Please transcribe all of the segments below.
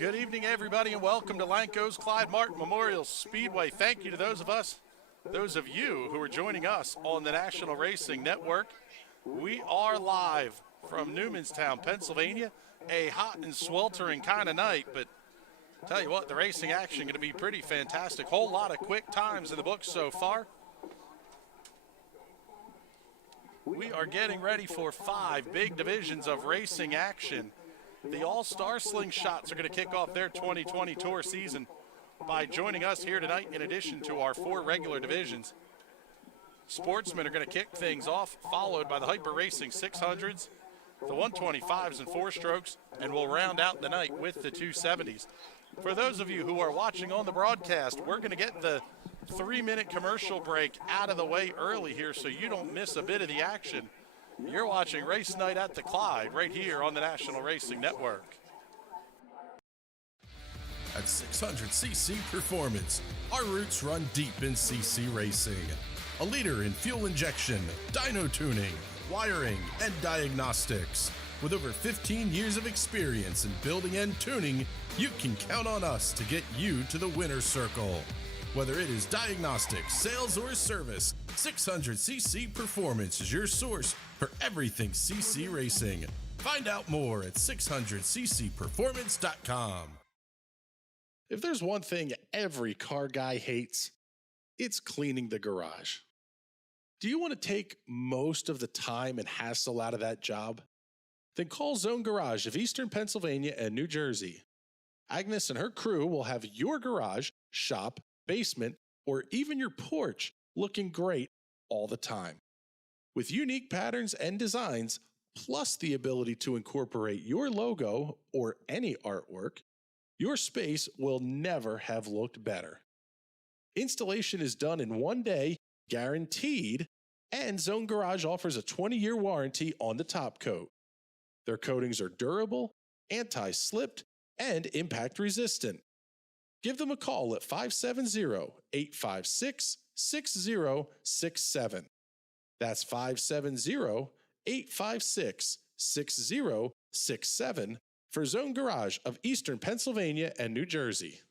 Good evening, everybody, and welcome to Lanco's Clyde Martin Memorial Speedway. Thank you to those of you who are joining us on the National Racing Network. We are live from Newmanstown, Pennsylvania. A hot and sweltering kind of night, but tell you what, the racing action going to be pretty fantastic. Whole lot of quick times in the books so far. We are getting ready for 5 big divisions of racing action. The All-Star Slingshots are going to kick off their 2020 tour season by joining us here tonight in addition to our 4 regular divisions. Sportsmen are going to kick things off, followed by the Hyper Racing 600s, the 125s and 4-strokes, and we'll round out the night with the 270s. For those of you who are watching on the broadcast, we're going to get the 3-minute commercial break out of the way early here so you don't miss a bit of the action. You're watching Race Night at the Clyde right here on the National Racing Network. At 600cc Performance, our roots run deep in CC racing. A leader in fuel injection, dyno tuning, wiring, and diagnostics. With over 15 years of experience in building and tuning, you can count on us to get you to the winner's circle. Whether it is diagnostics, sales, or service, 600cc Performance is your source for everything CC racing. Find out more at 600ccperformance.com. If there's one thing every car guy hates, it's cleaning the garage. Do you want to take most of the time and hassle out of that job? Then call Zone Garage of Eastern Pennsylvania and New Jersey. Agnes and her crew will have your garage, shop, basement, or even your porch looking great all the time. With unique patterns and designs, plus the ability to incorporate your logo or any artwork, your space will never have looked better. Installation is done in 1 day, guaranteed, and Zone Garage offers a 20-year warranty on the top coat. Their coatings are durable, anti-slipped, and impact resistant. Give them a call at 570-856-6067. That's 570-856-6067 for Zone Garage of Eastern Pennsylvania and New Jersey.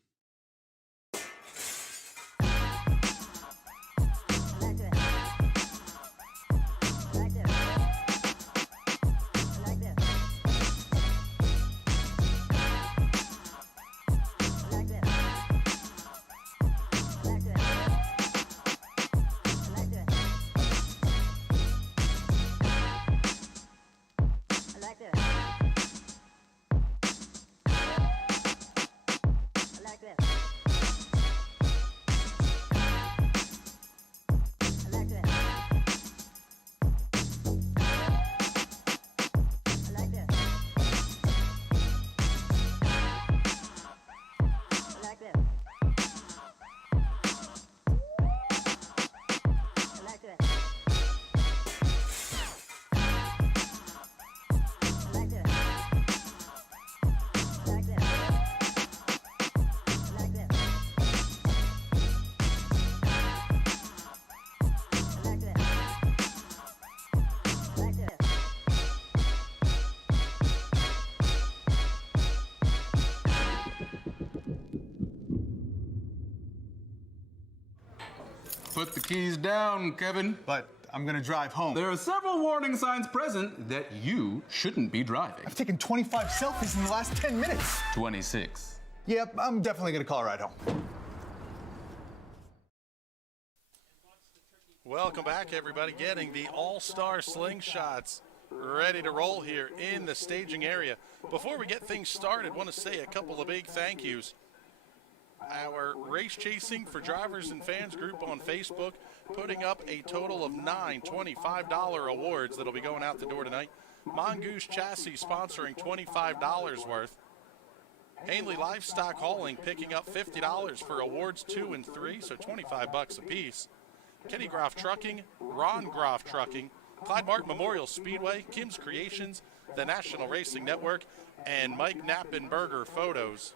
Put the keys down, Kevin. But I'm gonna drive home. There are several warning signs present that you shouldn't be driving. I've taken 25 selfies in the last 10 minutes. 26. Yep, I'm definitely gonna call a ride home. Welcome back, everybody. Getting the All-Star Slingshots ready to roll here in the staging area. Before we get things started, I want to say a couple of big thank yous. Our Race Chasing for Drivers and Fans group on Facebook putting up a total of 9 $25 awards that'll be going out the door tonight. Mongoose Chassis sponsoring $25 worth. Hanley Livestock Hauling picking up $50 for awards 2 and 3, so $25 a piece. Kenny Groff Trucking, Ron Groff Trucking, Clyde Martin Memorial Speedway, Kim's Creations, the National Racing Network, and Mike Knappenberger Photos,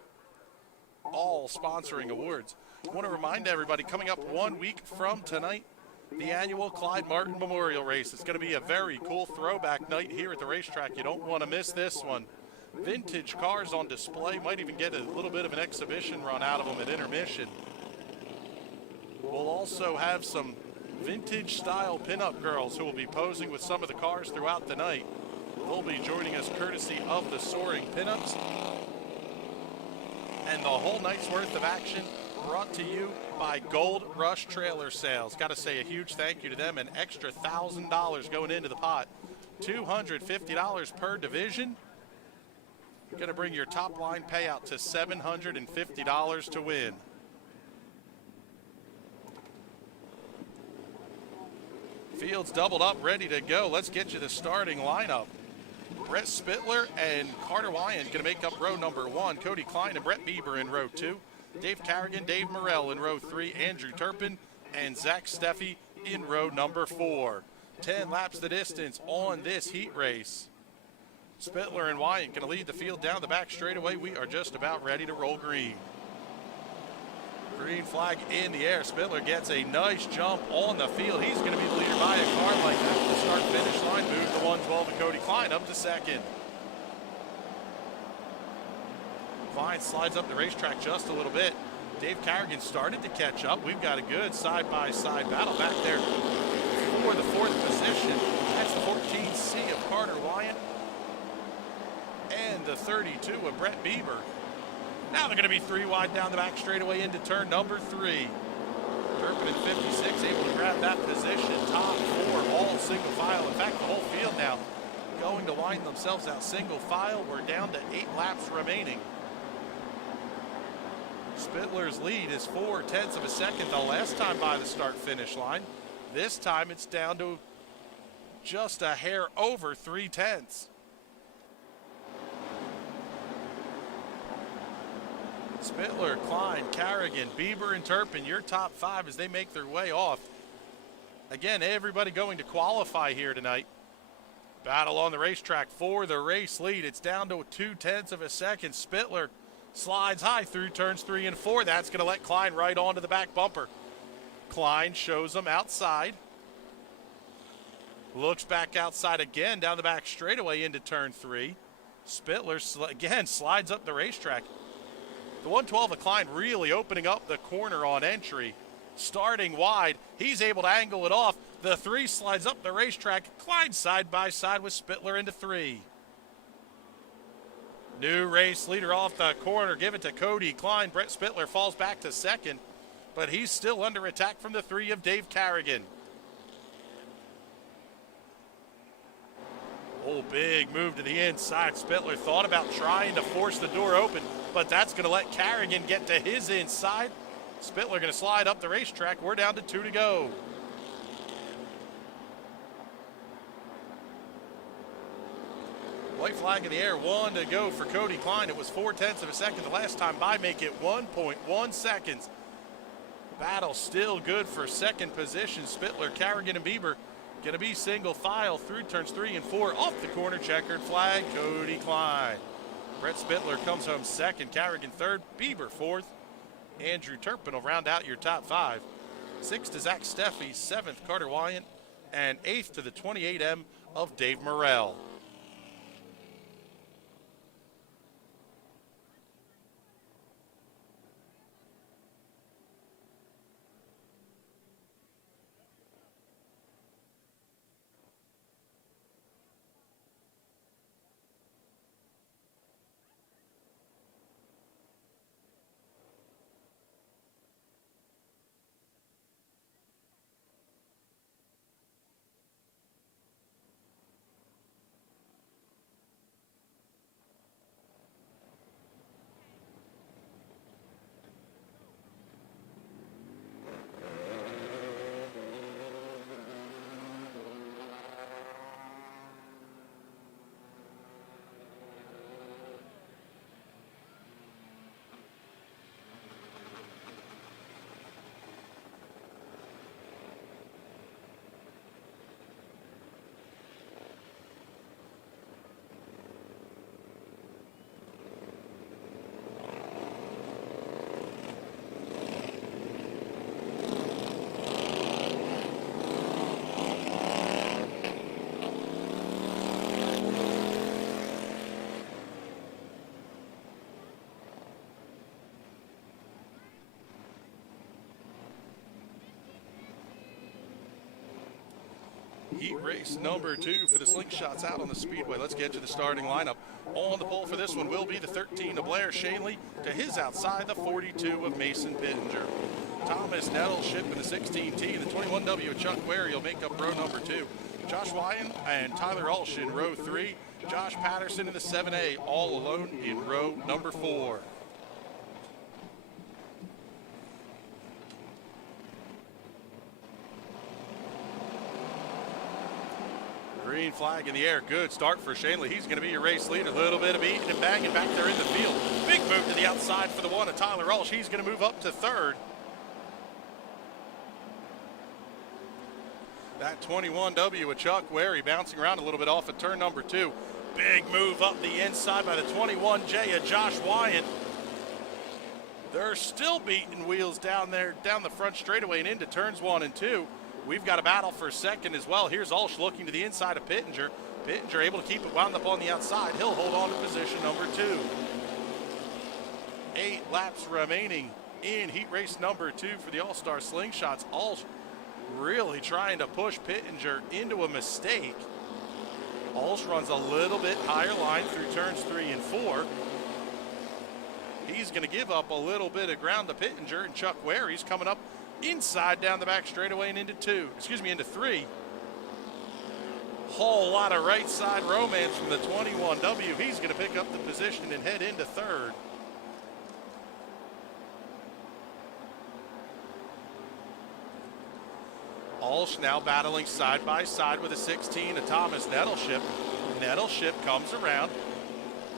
all sponsoring awards. I want to remind everybody, coming up 1 week from tonight, the annual Clyde Martin Memorial Race. It's going to be a very cool throwback night here at the racetrack. You don't want to miss this one. vintage cars on display. Might even get a little bit of an exhibition run out of them at Intermission. We'll also have some vintage style pinup girls who will be posing with some of the cars throughout the night. They'll be joining us courtesy of the Soaring Pinups. And the whole night's worth of action brought to you by Gold Rush Trailer Sales. Got to say a huge thank you to them. An extra $1,000 going into the pot. $250 per division. Going to bring your top line payout to $750 to win. Fields doubled up, ready to go. Let's get you the starting lineup. Brett Spittler and Carter Wyand going to make up row number 1. Cody Klein and Brett Bieber in row 2. Dave Carrigan, Dave Morrell in row 3. Andrew Turpin and Zach Steffi in row number 4. 10 laps the distance on this heat race. Spittler and Wyand going to lead the field down the back straightaway. We are just about ready to roll green. Green flag in the air. Spittler gets a nice jump on the field. He's going to be the leader by a car like that. The start-finish line moves the 112 of Cody Klein up to second. Klein slides up the racetrack just a little bit. Dave Carrigan started to catch up. We've got a good side-by-side battle back there for the 4th position. That's the 14C of Carter Wyand and the 32 of Brett Bieber. Now they're going to be 3 wide down the back straightaway into turn number 3. Turpin in 56 able to grab that position. Top 4 all single file. In fact, the whole field now going to wind themselves out single file. We're down to 8 laps remaining. Spittler's lead is 0.4 of a second the last time by the start finish line. This time it's down to just a hair over 0.3. Spittler, Klein, Carrigan, Bieber, and Turpin, your top 5 as they make their way off. Again, everybody going to qualify here tonight. Battle on the racetrack for the race lead. It's down to 0.2 of a second. Spittler slides high through turns 3 and 4. That's going to let Klein right onto the back bumper. Klein shows them outside. Looks back outside again down the back straightaway into turn 3. Spittler again slides up the racetrack. The 112 of Klein really opening up the corner on entry. Starting wide, he's able to angle it off. The 3 slides up the racetrack. Klein side by side with Spittler into 3. New race leader off the corner. Give it to Cody Klein. Brett Spittler falls back to second, but he's still under attack from the 3 of Dave Carrigan. Oh, big move to the inside. Spittler thought about trying to force the door open, but that's going to let Carrigan get to his inside. Spittler going to slide up the racetrack. We're down to 2 to go. White flag in the air, 1 to go for Cody Klein. It was 0.4 of a second the last time by, make it 1.1 seconds. Battle still good for second position. Spittler, Carrigan, and Bieber going to be single file through turns 3 and 4. Off the corner, checkered flag, Cody Klein. Brett Spittler comes home second, Carrigan third, Bieber fourth. Andrew Turpin will round out your top 5. 6th to Zach Steffi, 7th Carter Wyand, and 8th to the 28M of Dave Morrell. heat race number 2 for the Slingshots out on the Speedway. Let's get to the starting lineup. On the pole for this one will be the 13 of Blair Shanley. To his outside, the 42 of Mason Pittenger. Thomas Nettleship in the 16T and the 21W of Chuck Wary will make up row number 2. Josh Wyan and Tyler Ulsh in row 3. Josh Patterson in the 7A, all alone in row number 4. Green flag in the air. Good start for Shanley. He's going to be your race leader. A little bit of eating and banging back there in the field. Big move to the outside for the one of Tyler Ulsh. He's going to move up to 3rd. That 21W with Chuck Wary bouncing around a little bit off at turn number 2. Big move up the inside by the 21J of Josh Wyant. They're still beating wheels down there, down the front straightaway and into turns 1 and 2. We've got a battle for second as well. Here's Ulsh looking to the inside of Pittenger. Pittenger able to keep it wound up on the outside. He'll hold on to position number 2. 8 laps remaining in heat race number 2 for the All-Star Slingshots. Ulsh really trying to push Pittenger into a mistake. Ulsh runs a little bit higher line through turns 3 and 4. He's going to give up a little bit of ground to Pittenger, and Chuck Wary's coming up inside down the back straightaway and into 3. Whole lot of right side romance from the 21W. He's going to pick up the position and head into 3rd. Ulsh now battling side by side with a 16 of Thomas Nettleship. Nettleship comes around,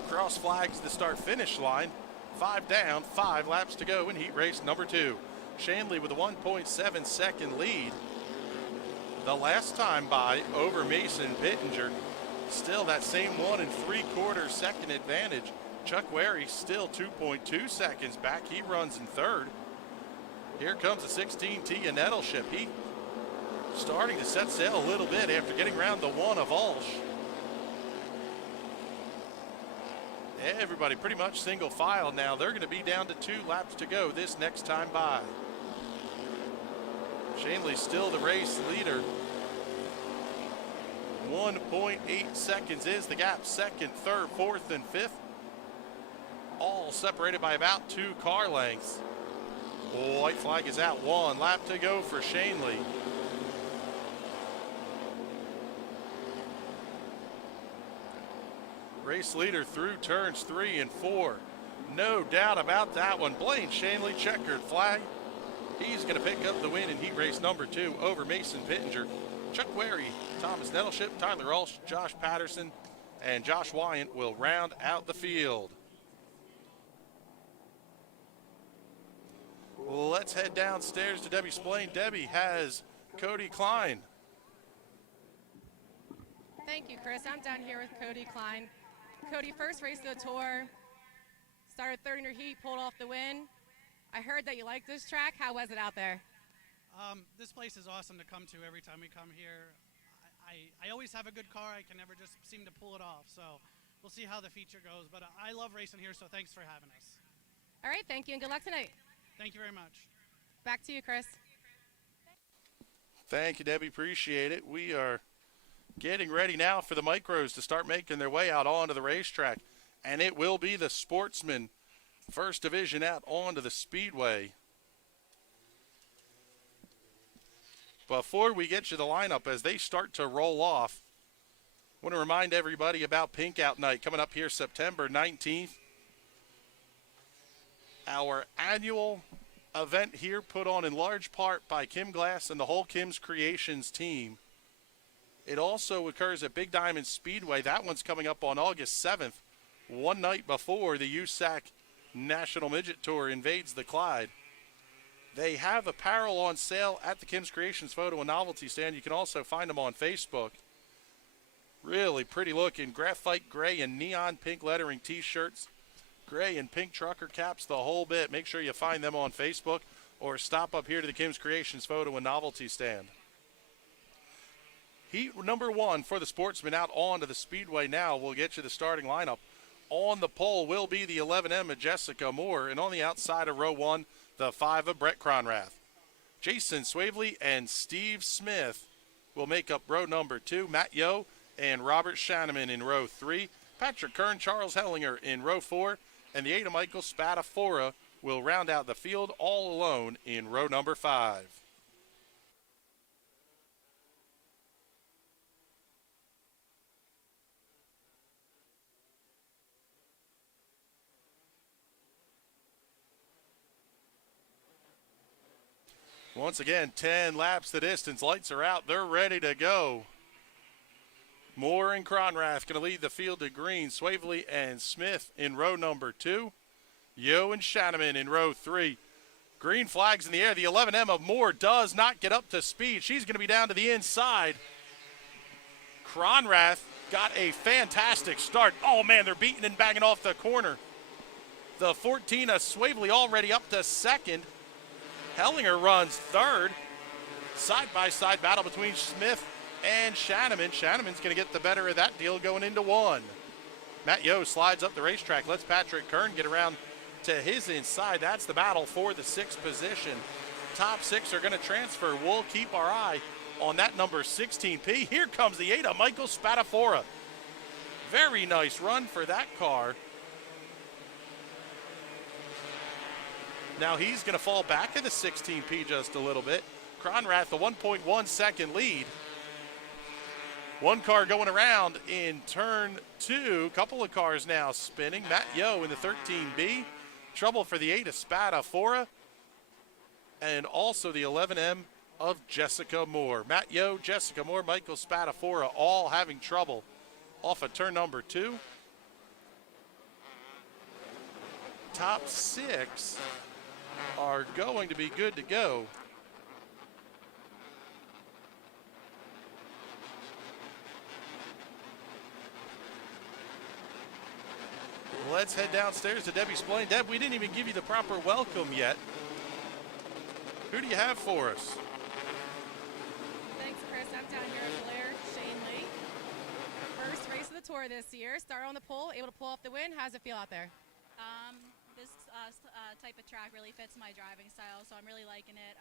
cross flags the start finish line. 5 down, 5 laps to go in heat race number 2. Shanley with a 1.7 second lead. The last time by over Mason Pittenger. Still that same 1 3/4 second advantage. Chuck Wary still 2.2 seconds back. He runs in 3rd. Here comes the 16T of Nettleship. He starting to set sail a little bit after getting around the 1 of Ulsh. Everybody pretty much single file now. They're going to be down to 2 laps to go this next time by. Shanley's still the race leader. 1.8 seconds is the gap. 2nd, 3rd, 4th, and 5th. All separated by about 2 car lengths. White flag is out. 1 lap to go for Shanley. Race leader through turns 3 and 4. No doubt about that one. Blaine Shanley, checkered flag. He's going to pick up the win in heat race number 2 over Mason Pittenger. Chuck Wary, Thomas Nettleship, Tyler Ulsh, Josh Patterson, and Josh Wyant will round out the field. Let's head downstairs to Debbie Splain. Debbie has Cody Klein. Thank you, Chris. I'm down here with Cody Klein. Cody, first race of the tour, started 3rd in your heat, pulled off the win. I heard that you like this track. How was it out there? This place is awesome to come to every time we come here. I always have a good car. I can never just seem to pull it off. So we'll see how the feature goes. But I love racing here, so thanks for having us. All right, thank you, and good luck tonight. Thank you very much. Back to you, Chris. Thank you, Debbie. Appreciate it. We are getting ready now for the micros to start making their way out onto the racetrack. And it will be the Sportsman First Division out onto the Speedway. Before we get you the lineup, as they start to roll off, I want to remind everybody about Pink Out Night coming up here September 19th. Our annual event here put on in large part by Kim Glass and the whole Kim's Creations team. It also occurs at Big Diamond Speedway. That one's coming up on August 7th, one night before the USAC National Midget Tour invades the Clyde. They have apparel on sale at the Kim's Creations photo and novelty stand. You can also find them on Facebook. Really pretty looking graphite gray and neon pink lettering t-shirts, gray and pink trucker caps, the whole bit. Make sure you find them on Facebook or stop up here to the Kim's Creations photo and novelty stand. Heat number 1 for the Sportsman out onto the Speedway now. We'll get you the starting lineup. On the pole will be the 11M of Jessica Moore, and on the outside of row 1, the 5 of Brett Kronrath. Jason Swavely and Steve Smith will make up row number 2. Matt Yo and Robert Shanneman in row 3. Patrick Kern, Charles Hellinger in row 4. And the Ada Michael Spadafora will round out the field all alone in row number 5. Once again, 10 laps the distance. Lights are out. They're ready to go. Moore and Kronrath going to lead the field to green. Swavely and Smith in row number 2. Yo and Shanneman in row 3. Green flags in the air. The 11M of Moore does not get up to speed. She's going to be down to the inside. Kronrath got a fantastic start. Oh, man, they're beating and banging off the corner. The 14 of Swavely already up to second. Hellinger runs third. Side-by-side battle between Smith and Shanneman. Shanneman's going to get the better of that deal going into 1. Matt Yo slides up the racetrack. Lets Patrick Kern get around to his inside. That's the battle for the 6th position. Top 6 are going to transfer. We'll keep our eye on that number 16P. Here comes the 8 of Michael Spadafora. Very nice run for that car. Now he's going to fall back in the 16P just a little bit. Kronrath, the 1.1 second lead. One car going around in turn 2. Couple of cars now spinning. Matt Yo in the 13B. Trouble for the 8 of Spadafora. And also the 11M of Jessica Moore. Matt Yo, Jessica Moore, Michael Spadafora all having trouble off of turn number 2. Top 6 are going to be good to go. Let's head downstairs to Debbie Splain. Deb, we didn't even give you the proper welcome yet. Who do you have for us? Thanks, Chris. I'm down here with Blair Shane Lee. First race of the tour this year. Started on the pole, able to pull off the win. How's it feel out there? This type of track really fits my driving style, so I'm really liking it.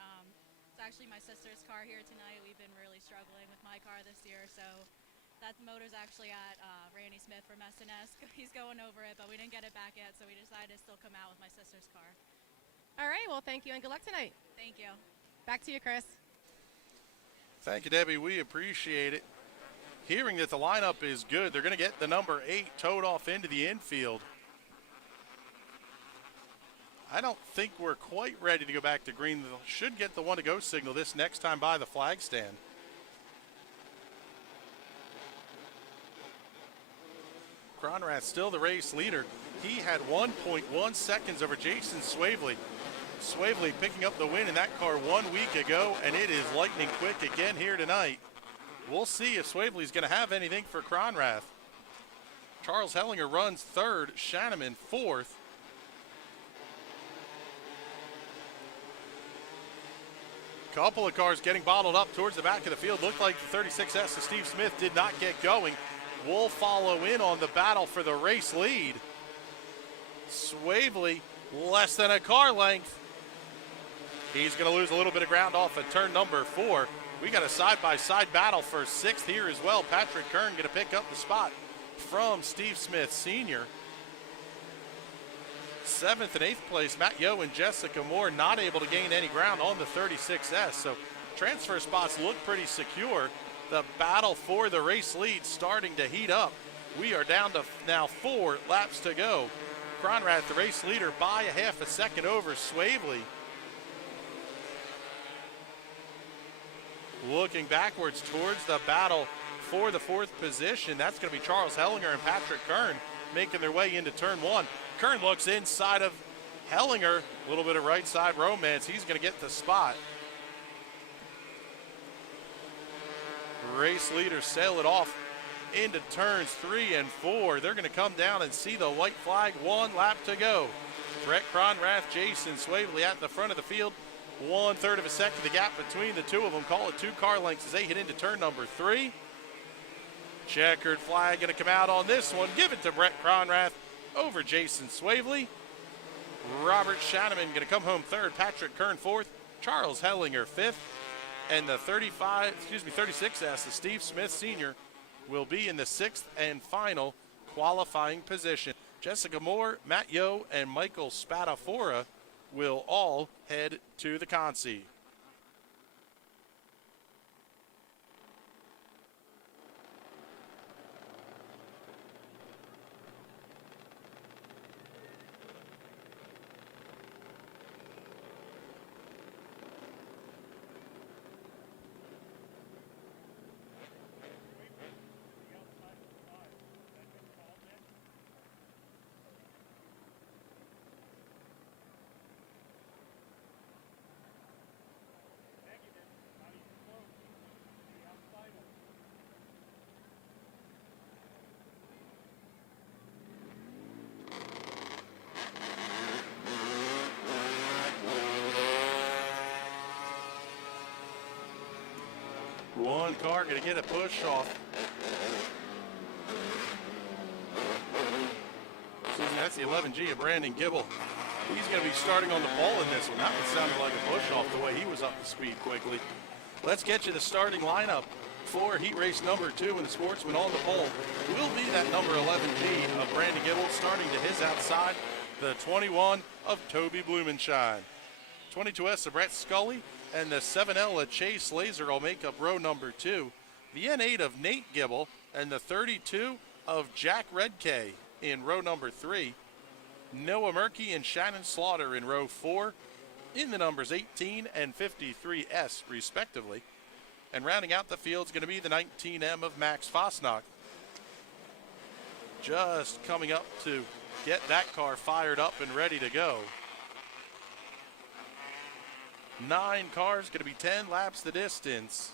It's actually my sister's car here tonight. We've been really struggling with my car this year, so that motor's actually at Randy Smith from SNS. He's going over it, but we didn't get it back yet, so we decided to still come out with my sister's car. All right, well, thank you, and good luck tonight. Thank you. Back to you, Chris. Thank you, Debbie. We appreciate it. Hearing that the lineup is good, they're going to get the number 8 towed off into the infield. I don't think we're quite ready to go back to green. They should get the 1-to-go signal this next time by the flag stand. Kronrath still the race leader. He had 1.1 seconds over Jason Swavely. Swavely picking up the win in that car 1 week ago, and it is lightning quick again here tonight. We'll see if Swavely's going to have anything for Kronrath. Charles Hellinger runs third, Shanneman fourth. Couple of cars getting bottled up towards the back of the field. Looked like the 36S of Steve Smith did not get going. We'll follow in on the battle for the race lead. Swavely less than a car length. He's going to lose a little bit of ground off at turn number 4. We got a side-by-side battle for 6th here as well. Patrick Kern going to pick up the spot from Steve Smith Sr. 7th and 8th place, Matt Yo and Jessica Moore not able to gain any ground on the 36S. So transfer spots look pretty secure. The battle for the race lead starting to heat up. We are down to now 4 laps to go. Kronrath, the race leader, by a half a second over Swavely. Looking backwards towards the battle for the 4th position. That's going to be Charles Hellinger and Patrick Kern making their way into turn 1. Kern looks inside of Hellinger. A little bit of right side romance. He's going to get the spot. Race leaders sail it off into turns 3 and 4. They're going to come down and see the white flag. 1 lap to go. Brett Kronrath, Jason Swavely at the front of the field. 1/3 of a second the gap between the two of them. Call it 2 car lengths as they hit into turn number 3. Checkered flag going to come out on this one. Give it to Brett Kronrath over Jason Swavely. Robert Shanneman going to come home 3rd. Patrick Kern 4th. Charles Hellinger 5th. and the 36S, the Steve Smith Sr., will be in the 6th and final qualifying position. Jessica Moore, Matt Yo, and Michael Spadafora will all head to the Consi. One car going to get a push off. That's the 11G of Brandon Gibbel. He's going to be starting on the pole in this one. That one sounded like a push off the way he was up to speed quickly. Let's get you the starting lineup for heat race number 2, and the Sportsman on the pole will be that number 11G of Brandon Gibbel, starting to his outside, the 21 of Toby Blumenshine. 22S of Brett Scully, and the 7L of Chase Laser will make up row number 2. The N8 of Nate Gibbel, and the 32 of Jack Redkay in row number 3. Noah Murkey and Shannon Slaughter in row 4, in the numbers 18 and 53S respectively. And rounding out the field is going to be the 19M of Max Fosnock. Just coming up to get that car fired up and ready to go. 9 cars, going to be 10 laps the distance.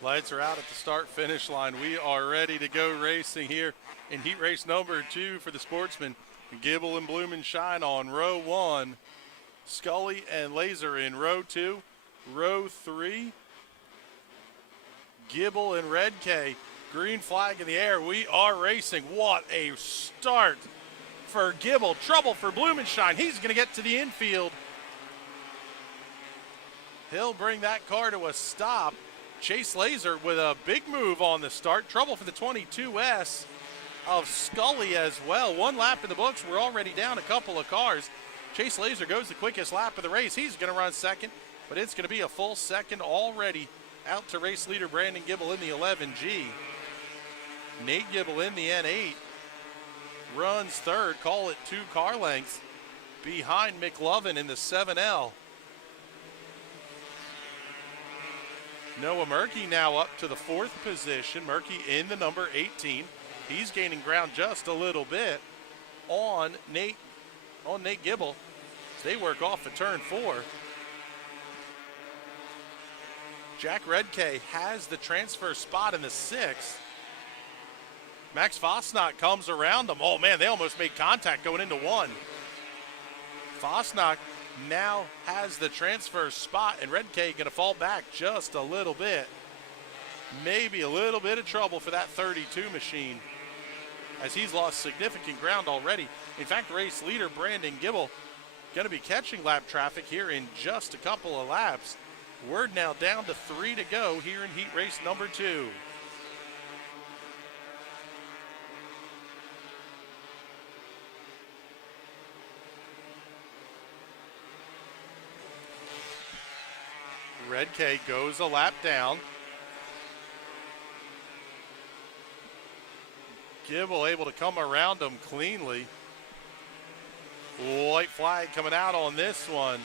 Lights are out at the start-finish line. We are ready to go racing here in heat race number 2 for the Sportsman. Gibbel and Blumenshine on row 1. Scully and Laser in row 2. Row 3, Gibbel and Redkay. Green flag in the air. We are racing. What a start for Gibbel. Trouble for Blumenshine. He's going to get to the infield. He'll bring that car to a stop. Chase Laser with a big move on the start. Trouble for the 22S of Scully as well. 1 lap in the books. We're already down a couple of cars. Chase Laser goes the quickest lap of the race. He's going to run second, but it's going to be a full second already out to race leader Brandon Gibbel in the 11G. Nate Gibbel in the N8 runs third. Call it 2 car lengths behind McLovin in the 7L. Noah Murkey now up to the 4th position. Murkey in the number 18. He's gaining ground just a little bit on Nate Gibbel as they work off of turn 4. Jack Redkay has the transfer spot in the 6th. Max Fosnock comes around them. Oh man, they almost made contact going into 1. Fosnock now has the transfer spot, and Redkay going to fall back just a little bit. Maybe a little bit of trouble for that 32 machine as he's lost significant ground already. In fact, race leader Brandon Gibbel going to be catching lap traffic here in just a couple of laps. We're now down to 3 to go here in heat race number 2. Redkay goes a lap down. Gibbel able to come around him cleanly. White flag coming out on this one.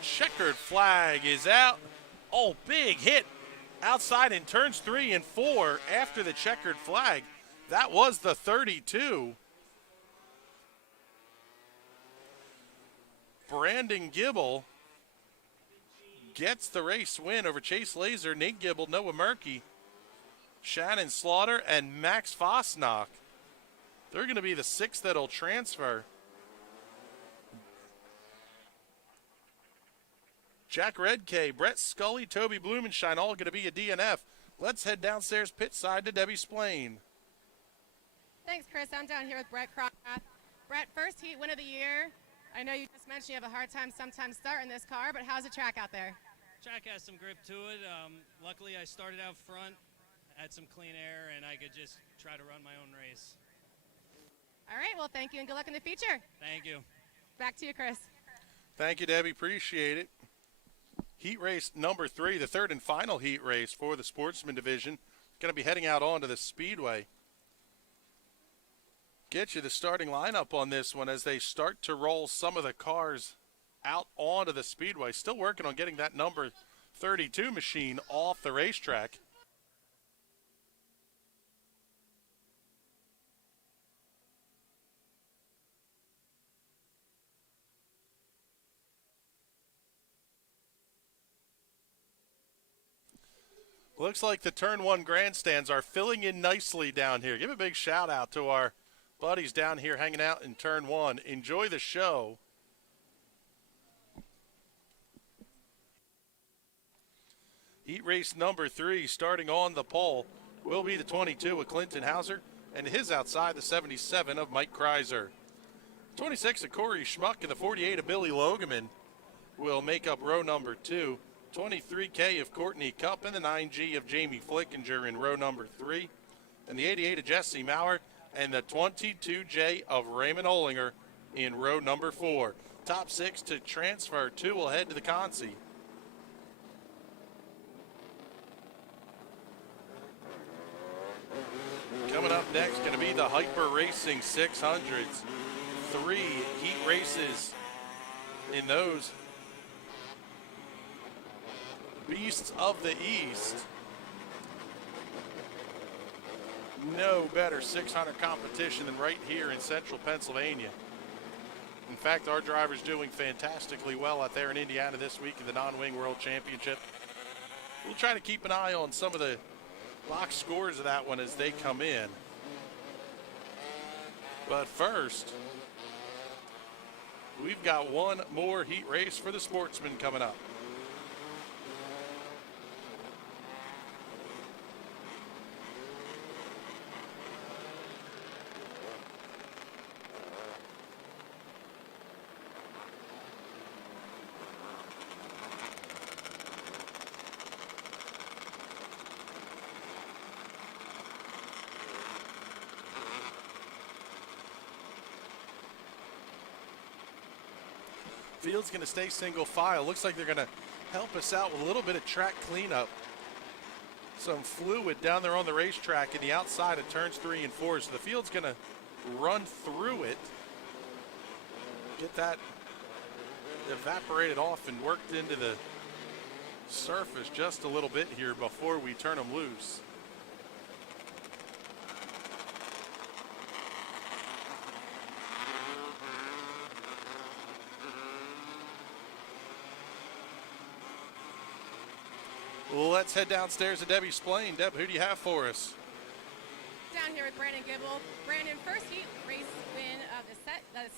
Checkered flag is out. Oh, big hit outside in turns 3 and 4 after the checkered flag. That was the 32. Brandon Gibbel gets the race win over Chase Laser, Nate Gibbel, Noah Murkey, Shannon Slaughter, and Max Fosnock. They're going to be the 6th that'll transfer. Jack Redkay, Brett Scully, Toby Blumenshine, all going to be a DNF. Let's head downstairs pit side to Debbie Splain. Thanks, Chris. I'm down here with Brett Kronrath. Brett, first heat win of the year. I know you just mentioned you have a hard time sometimes starting this car, but how's the track out there? Track has some grip to it. Luckily, I started out front, had some clean air, and I could just try to run my own race. All right, well, thank you, and good luck in the feature. Thank you. Back to you, Chris. Thank you, Debbie. Appreciate it. Heat race number 3, the third and final heat race for the Sportsman division. Going to be heading out onto the Speedway. Get you the starting lineup on this one as they start to roll some of the cars out onto the Speedway. Still working on getting that number 32 machine off the racetrack. Looks like the turn 1 grandstands are filling in nicely down here. Give a big shout out to our buddies down here hanging out in turn 1. Enjoy the show. Heat race number 3 starting on the pole will be the 22 of Clinton Hauser and his outside the 77 of Mike Kreiser. 26 of Corey Schmuck and the 48 of Billy Logeman will make up row number 2. 23K of Courtney Cupp and the 9G of Jamie Flickinger in row number 3. And the 88 of Jesse Maurer and the 22J of Raymond Olinger in row number 4. Top 6 to transfer. 2 will head to the Consi. Coming up next, going to be the Hyper Racing 600s. 3 heat races in those beasts of the East. No better 600 competition than right here in central Pennsylvania. In fact, our driver's doing fantastically well out there in Indiana this week in the non-wing world championship. We'll try to keep an eye on some of the box scores of that one as they come in. But first, we've got one more heat race for the Sportsman coming up. Field's going to stay single file. Looks like they're going to help us out with a little bit of track cleanup. Some fluid down there on the racetrack in the outside of turns 3 and 4. So the field's going to run through it, get that evaporated off and worked into the surface just a little bit here before we turn them loose. Let's head downstairs to Debbie Splain. Deb, who do you have for us? Down here with Brandon Gibbel. Brandon, first heat race win of the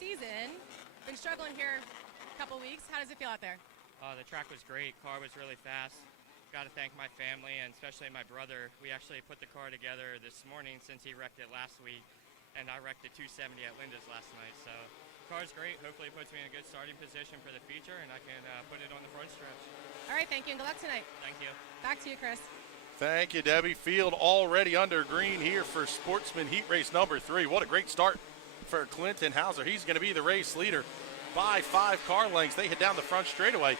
season. Been struggling here a couple weeks. How does it feel out there? The track was great. Car was really fast. Got to thank my family and especially my brother. We actually put the car together this morning since he wrecked it last week, and I wrecked the 270 at Linda's last night. So the car's great. Hopefully it puts me in a good starting position for the feature, and I can put it on the front stretch. All right, thank you, and good luck tonight. Thank you. Back to you, Chris. Thank you, Debbie. Field already under green here for Sportsman Heat Race number 3. What a great start for Clinton Hauser. He's going to be the race leader by 5 car lengths. They head down the front straightaway.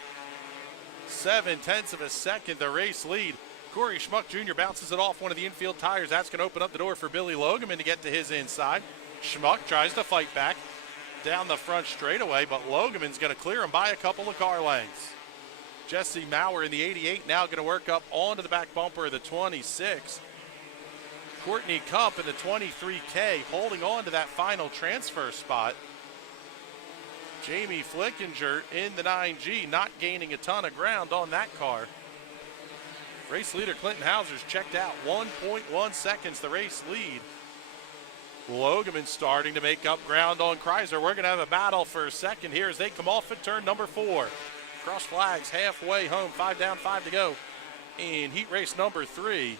0.7 of a second, the race lead. Corey Schmuck Jr. bounces it off one of the infield tires. That's going to open up the door for Billy Logeman to get to his inside. Schmuck tries to fight back down the front straightaway, but Logeman's going to clear him by a couple of car lengths. Jesse Maurer in the 88 now going to work up onto the back bumper of the 26. Courtney Cup in the 23K holding on to that final transfer spot. Jamie Flickinger in the 9G not gaining a ton of ground on that car. Race leader Clinton Hauser's checked out. 1.1 seconds the race lead. Logeman starting to make up ground on Kreiser. We're going to have a battle for a second here as they come off at turn number 4. Cross flags halfway home. 5 down, 5 to go in heat race number 3.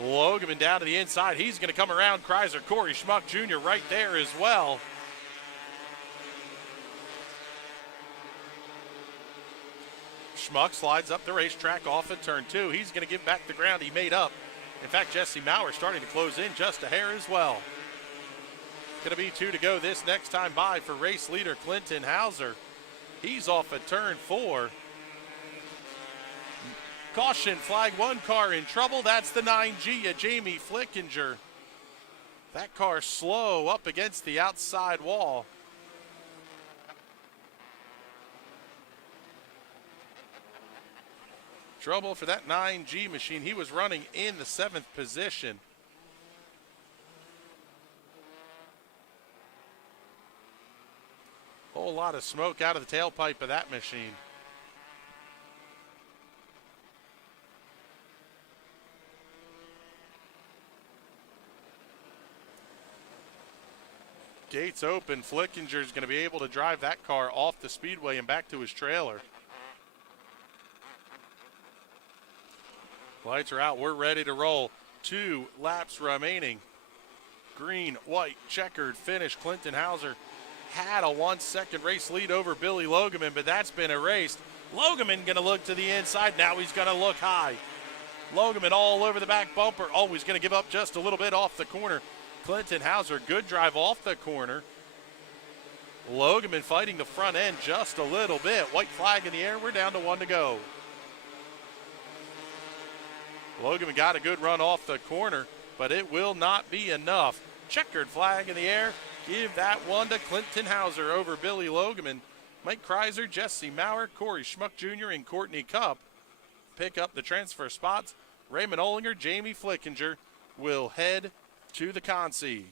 Logeman down to the inside. He's going to come around Kreiser. Corey Schmuck Jr. right there as well. Schmuck slides up the racetrack off at turn 2. He's going to give back the ground he made up. In fact, Jesse Maurer starting to close in just a hair as well. Going to be 2 to go this next time by for race leader Clinton Hauser. He's off at turn 4. Caution, flag 1 car in trouble. That's the 9G of Jamie Flickinger. That car slow up against the outside wall. Trouble for that 9G machine. He was running in the 7th position. Whole lot of smoke out of the tailpipe of that machine. Gates open. Flickinger's going to be able to drive that car off the speedway and back to his trailer. Lights are out. We're ready to roll. 2 laps remaining. Green, white, checkered finish. Clinton Hauser had a 1-second race lead over Billy Logeman, but that's been erased. Logeman going to look to the inside. Now he's going to look high. Logeman all over the back bumper. Oh, he's going to give up just a little bit off the corner. Clinton Hauser, good drive off the corner. Logeman fighting the front end just a little bit. White flag in the air. We're down to 1 to go. Logeman got a good run off the corner, but it will not be enough. Checkered flag in the air. Give that one to Clinton Hauser over Billy Logeman. Mike Kreiser, Jesse Maurer, Corey Schmuck Jr., and Courtney Cup pick up the transfer spots. Raymond Olinger, Jamie Flickinger will head to the Consi.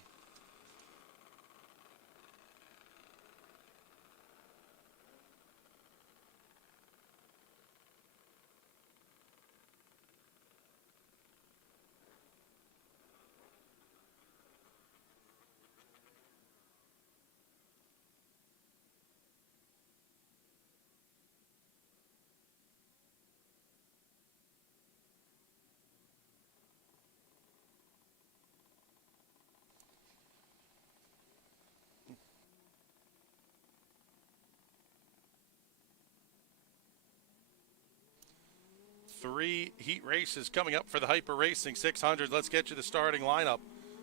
Three heat races coming up for the Hyper Racing 600. Let's get you the starting lineup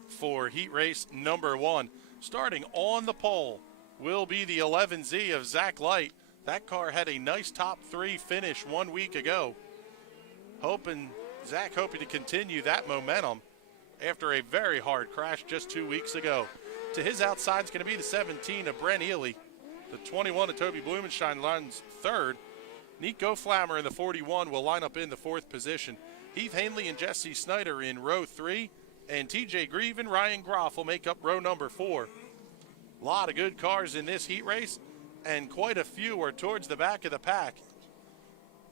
for heat race number 1. Starting on the pole will be the 11Z of Zach Light. That car had a nice top 3 finish 1 week ago. Zach hoping to continue that momentum after a very hard crash just 2 weeks ago. To his outside is going to be the 17 of Brent Ely. The 21 of Toby Blumenshine runs 3rd. Nico Flammer in the 41 will line up in the 4th position. Heath Hanley and Jesse Snyder in row 3. And TJ Grieve and Ryan Groff will make up row number 4. A lot of good cars in this heat race, and quite a few are towards the back of the pack.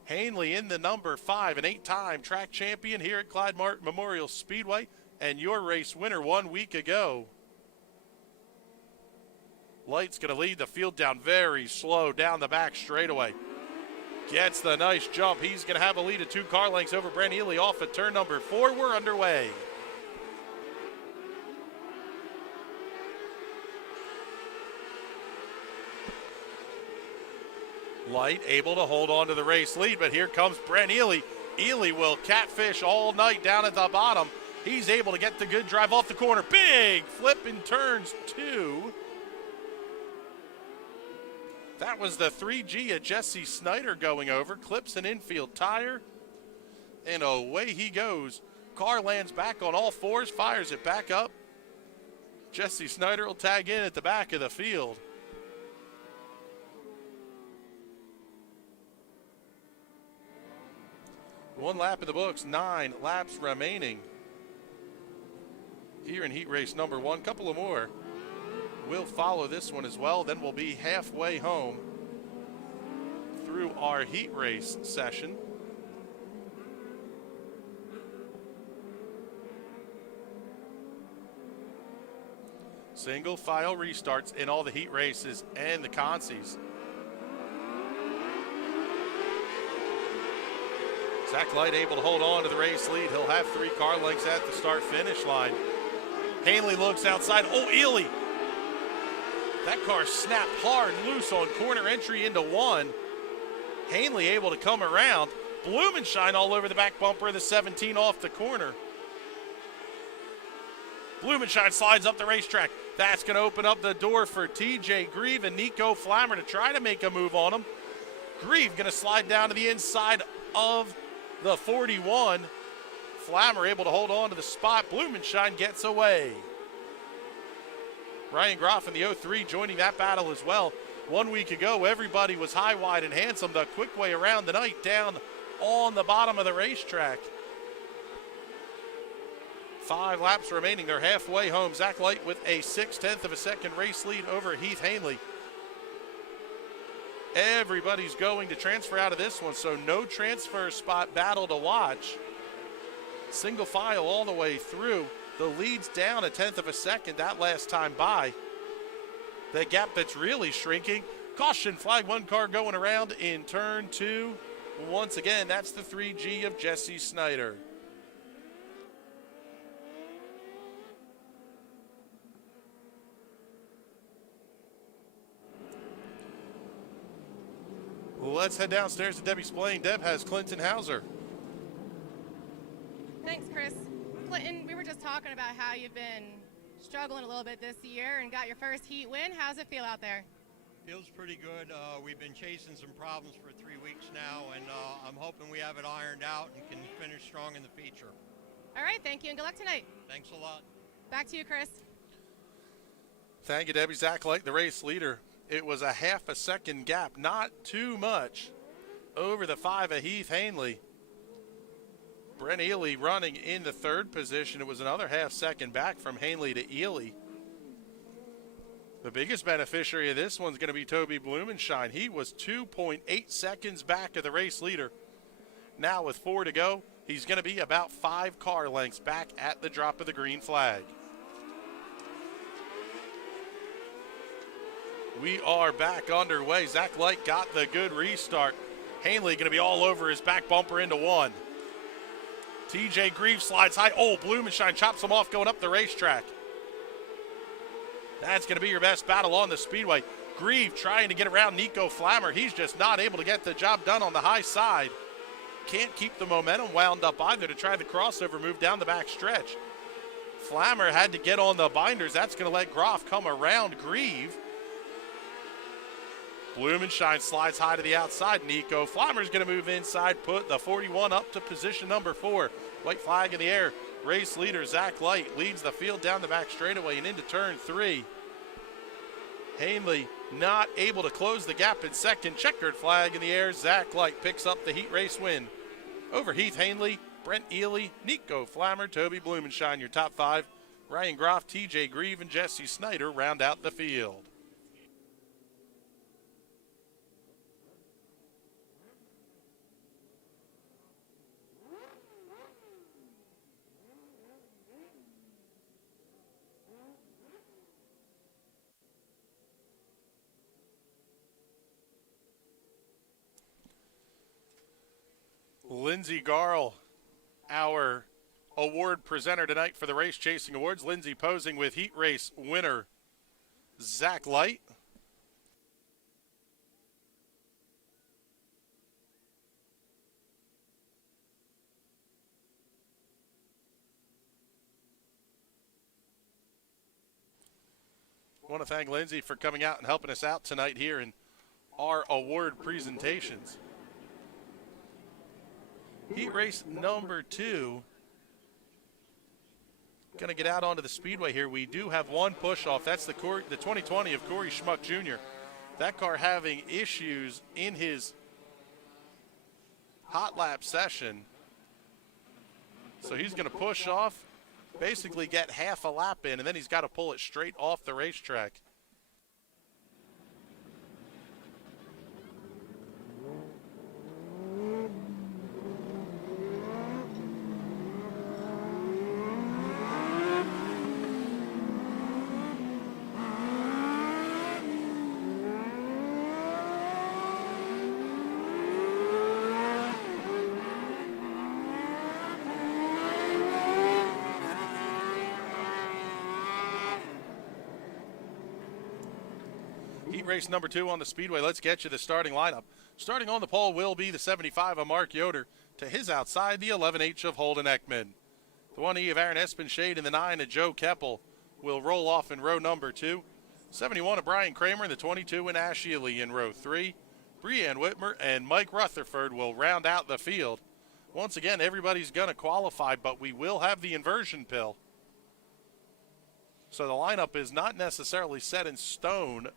Hanley in the number 5, an 8-time track champion here at Clyde Martin Memorial Speedway, and your race winner 1 week ago. Light's going to lead the field down very slow down the back straightaway. Gets the nice jump. He's going to have a lead of 2 car lengths over Brent Ely off at turn number 4. We're underway. Light able to hold on to the race lead, but here comes Brent Ely. Ely will catfish all night down at the bottom. He's able to get the good drive off the corner. Big flip in turns 2. That was the 3G of Jesse Snyder going over. Clips an infield tire. and away he goes. Car lands back on all fours, fires it back up. Jesse Snyder will tag in at the back of the field. One lap in the books, 9 laps remaining here in heat race number 1. Couple of more will follow this one as well. Then we'll be halfway home through our heat race session. Single file restarts in all the heat races and the consies. Zach Clyde able to hold on to the race lead. He'll have 3 car lengths at the start-finish line. Hanley looks outside. Oh, Ely! That car snapped hard loose on corner entry into 1. Hanley able to come around. Blumenshine all over the back bumper of the 17 off the corner. Blumenshine slides up the racetrack. That's going to open up the door for TJ Grieve and Nico Flammer to try to make a move on him. Grieve going to slide down to the inside of the 41. Flammer able to hold on to the spot. Blumenshine gets away. Ryan Groff in the 03 joining that battle as well. 1 week ago, everybody was high, wide, and handsome. The quick way around the night down on the bottom of the racetrack. 5 laps remaining. They're halfway home. Zach Light with a 0.6 of a second race lead over Heath Hanley. Everybody's going to transfer out of this one, so no transfer spot battle to watch. Single file all the way through. The lead's down a 0.1 of a second that last time by. The gap that's really shrinking. Caution flag, 1 car going around in turn 2. Once again, that's the 3G of Jesse Snyder. Let's head downstairs to Debbie Spillane. Deb has Clinton Hauser. Thanks, Chris. Clinton, we were just talking about how you've been struggling a little bit this year and got your first heat win. How's it feel out there? Feels pretty good. We've been chasing some problems for 3 weeks now, and I'm hoping we have it ironed out and can finish strong in the feature. All right, thank you, and good luck tonight. Thanks a lot. Back to you, Chris. Thank you, Debbie. Zach Light, the race leader. It was a 0.5 second gap, not too much, over the 5 of Heath Hanley. Brent Ely running in the 3rd position. It was another 0.5 second back from Hanley to Ely. The biggest beneficiary of this one's going to be Toby Blumenshine. He was 2.8 seconds back of the race leader. Now with 4 to go, he's going to be about 5 car lengths back at the drop of the green flag. We are back underway. Zach Light got the good restart. Hanley going to be all over his back bumper into 1. TJ Grieve slides high. Oh, Blumenshine chops him off going up the racetrack. That's going to be your best battle on the Speedway. Grieve trying to get around Nico Flammer. He's just not able to get the job done on the high side. Can't keep the momentum wound up either to try the crossover move down the back stretch. Flammer had to get on the binders. That's going to let Groff come around Grieve. Blumenshine slides high to the outside. Nico Flammer's going to move inside, put the 41 up to position number 4. White flag in the air. Race leader Zach Light leads the field down the back straightaway and into turn 3. Hanley not able to close the gap in second. Checkered flag in the air. Zach Light picks up the heat race win over Heath Hanley, Brent Ely, Nico Flammer, Toby Blumenshine. Your top 5. Ryan Groff, TJ Grieve, and Jesse Snyder round out the field. Lindsey Garl, our award presenter tonight for the Race Chasing Awards. Lindsey posing with heat race winner Zach Light. I want to thank Lindsey for coming out and helping us out tonight here in our award presentations. Heat race number 2. Going to get out onto the speedway here. We do have one push-off. That's the 2020 of Corey Schmuck Jr. That car having issues in his hot lap session. So he's going to push off, basically get half a lap in, and then he's got to pull it straight off the racetrack. Race number 2 on the speedway. Let's get you the starting lineup. Starting on the pole will be the 75 of Mark Yoder. To his outside, the 11H of Holden Ekman. The 1E of Aaron Espenshade and the 9 of Joe Keppel will roll off in row number 2. 71 of Brian Kramer and the 22 in Ash Ely in row 3. Breanne Whitmer and Mike Rutherford will round out the field. Once again, everybody's going to qualify, but we will have the inversion pill. So the lineup is not necessarily set in stone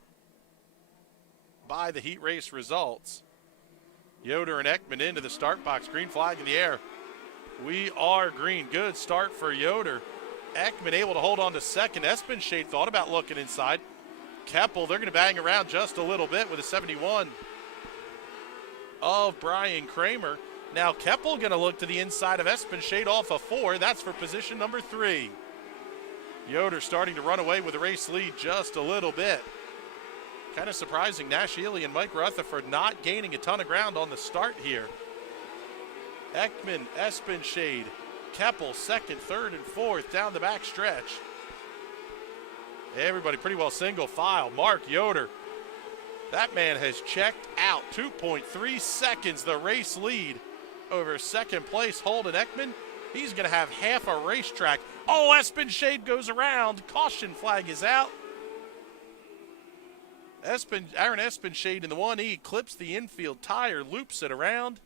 by the heat race results. Yoder and Ekman into the start box. Green flag in the air. We are green. Good start for Yoder. Ekman able to hold on to second. Espenshade thought about looking inside. Keppel, they're going to bang around just a little bit with a 71 of Brian Kramer. Now Keppel going to look to the inside of Espenshade off of 4. That's for position number 3. Yoder starting to run away with the race lead just a little bit. Kind of surprising, Nash Ely and Mike Rutherford not gaining a ton of ground on the start here. Ekman, Espenshade, Keppel, second, third, and fourth down the back stretch. Everybody pretty well single file. Mark Yoder, that man has checked out. 2.3 seconds, the race lead over second place Holden Ekman. He's going to have half a racetrack. Oh, Espenshade goes around. Caution flag is out. Aaron Espenshade in the 1E clips the infield tire, loops it around,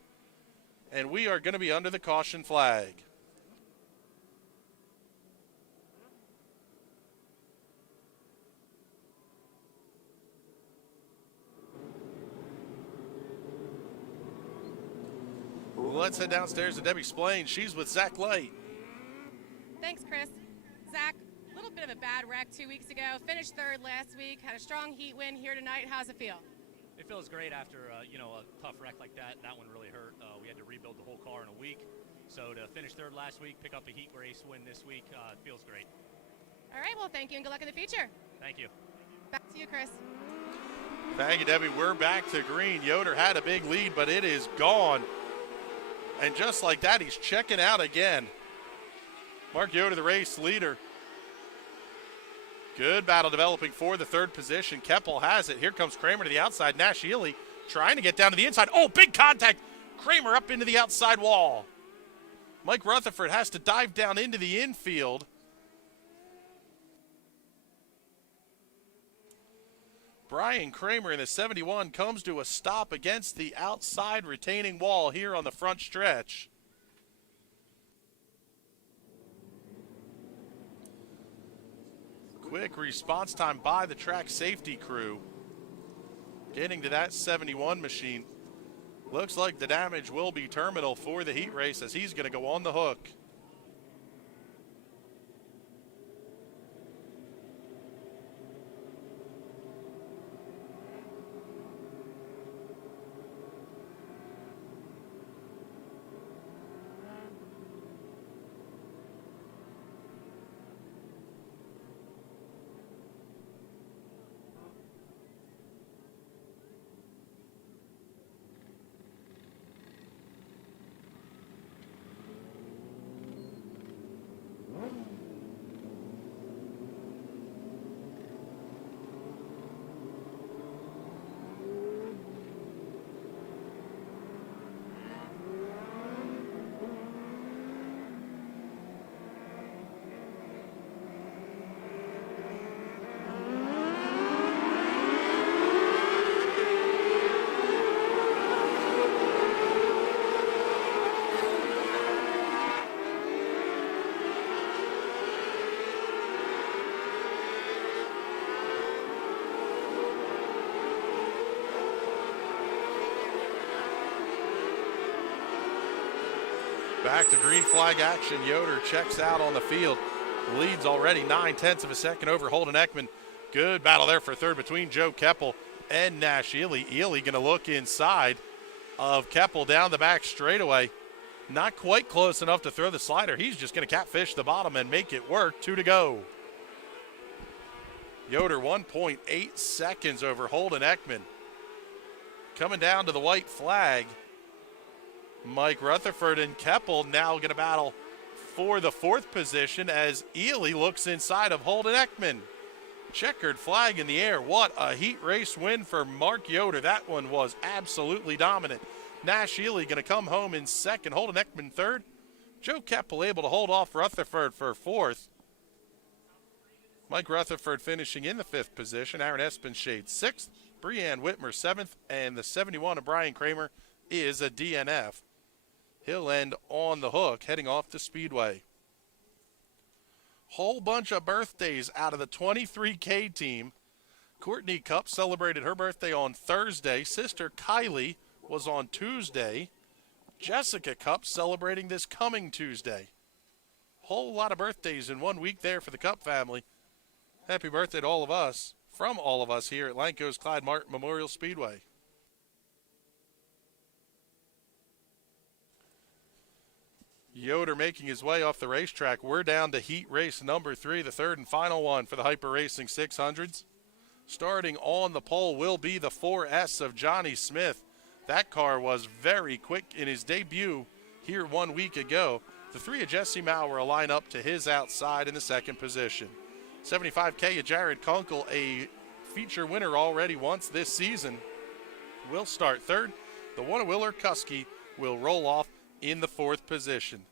and we are going to be under the caution flag. Let's head downstairs to Debbie Splain. She's with Zach Light. Thanks, Chris. Zach, a little bit of a bad wreck 2 weeks ago. Finished third last week. Had a strong heat win here tonight. How's it feel? It feels great after a tough wreck like that. That one really hurt. We had to rebuild the whole car in a week. So to finish third last week, pick up a heat race win this week, it feels great. All right, well, thank you and good luck in the future. Thank you. Back to you, Chris. Thank you, Debbie. We're back to green. Yoder had a big lead, but it is gone. And just like that, he's checking out again. Mark Yoder, the race leader. Good battle developing for the third position. Keppel has it. Here comes Kramer to the outside. Nash Ely trying to get down to the inside. Oh, big contact. Kramer up into the outside wall. Mike Rutherford has to dive down into the infield. Brian Kramer in the 71 comes to a stop against the outside retaining wall here on the front stretch. Quick response time by the track safety crew. Getting to that 71 machine. Looks like the damage will be terminal for the heat race as he's going to go on the hook. Back to green flag action. Yoder checks out on the field. Leads already 9/10 of a second over Holden Ekman. Good battle there for third between Joe Keppel and Nash Ely. Ely going to look inside of Keppel down the back straightaway. Not quite close enough to throw the slider. He's just going to catfish the bottom and make it work. 2 to go. Yoder 1.8 seconds over Holden Ekman. Coming down to the white flag. Mike Rutherford and Keppel now going to battle for the 4th position as Ely looks inside of Holden Ekman. Checkered flag in the air. What a heat race win for Mark Yoder. That one was absolutely dominant. Nash Ely going to come home in 2nd. Holden Ekman 3rd. Joe Keppel able to hold off Rutherford for 4th. Mike Rutherford finishing in the 5th position. Aaron Espenshade 6th. Breanne Whitmer 7th. And the 71 of Brian Kramer is a DNF. He'll end on the hook, heading off to Speedway. Whole bunch of birthdays out of the 23K team. Courtney Cup celebrated her birthday on Thursday. Sister Kylie was on Tuesday. Jessica Cup celebrating this coming Tuesday. Whole lot of birthdays in 1 week there for the Cup family. Happy birthday to all of us, from all of us here at Lanco's Clyde Martin Memorial Speedway. Yoder making his way off the racetrack. We're down to heat race number 3, the 3rd and final one for the Hyper Racing 600s. Starting on the pole will be the 4S of Johnny Smith. That car was very quick in his debut here 1 week ago. The 3 of Jesse Maurer will line up to his outside in the 2nd position. 75K of Jared Kunkel, a feature winner already once this season, will start 3rd. The 1 of Willer Kuski will roll off in the 4th position.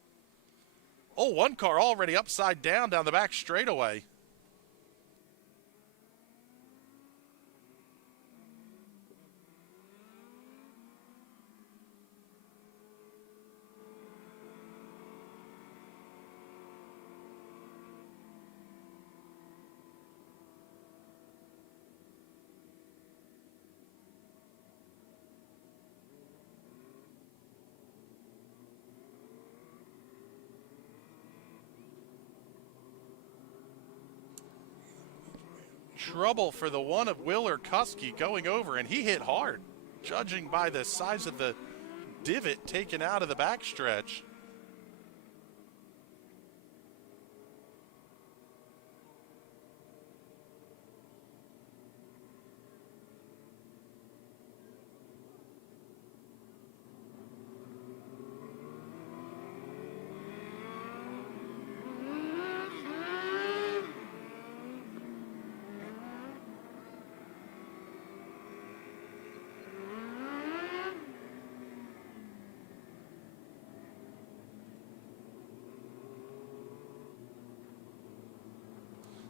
Oh, one car already upside down the back straightaway. Trouble for the 1 of Willer Kuski going over, and he hit hard, judging by the size of the divot taken out of the backstretch.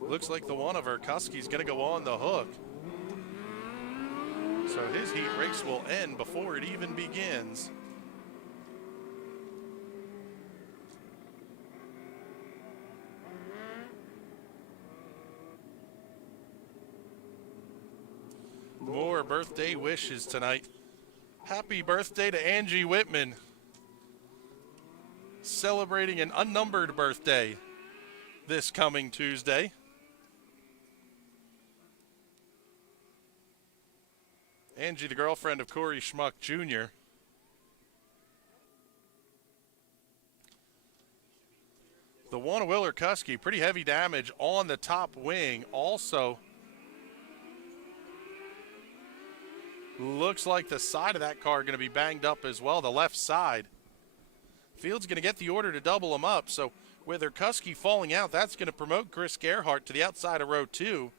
Looks like the 1 of Kuski's going to go on the hook. So his heat race will end before it even begins. More birthday wishes tonight. Happy birthday to Angie Whitman, celebrating an unnumbered birthday this coming Tuesday. Angie, the girlfriend of Corey Schmuck Jr. The 1 of Willer Kuski, pretty heavy damage on the top wing. Also, looks like the side of that car going to be banged up as well, the left side. Field's going to get the order to double them up, so with Kuski falling out, that's going to promote Chris Gerhardt to the outside of row 2.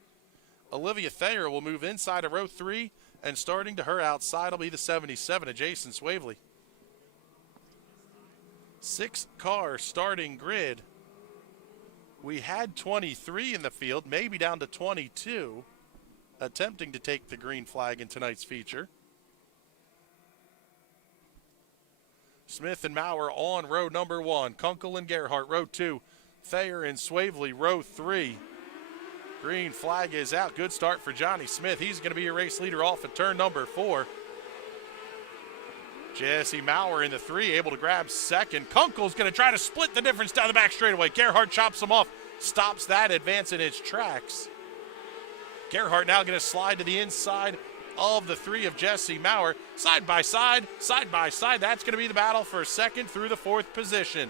Olivia Thayer will move inside of row 3, and starting to her outside will be the 77 of Jason Swavely. 6-car starting grid. We had 23 in the field, maybe down to 22, attempting to take the green flag in tonight's feature. Smith and Maurer on row number 1. Kunkel and Gerhardt, row 2. Thayer and Swavely, row 3. Green flag is out. Good start for Johnny Smith. He's going to be your race leader off at turn number 4. Jesse Maurer in the 3, able to grab second. Kunkel's going to try to split the difference down the back straightaway. Gerhardt chops him off, stops that advance in its tracks. Gerhardt now going to slide to the inside of the 3 of Jesse Maurer. Side by side, side by side. That's going to be the battle for second through the 4th position.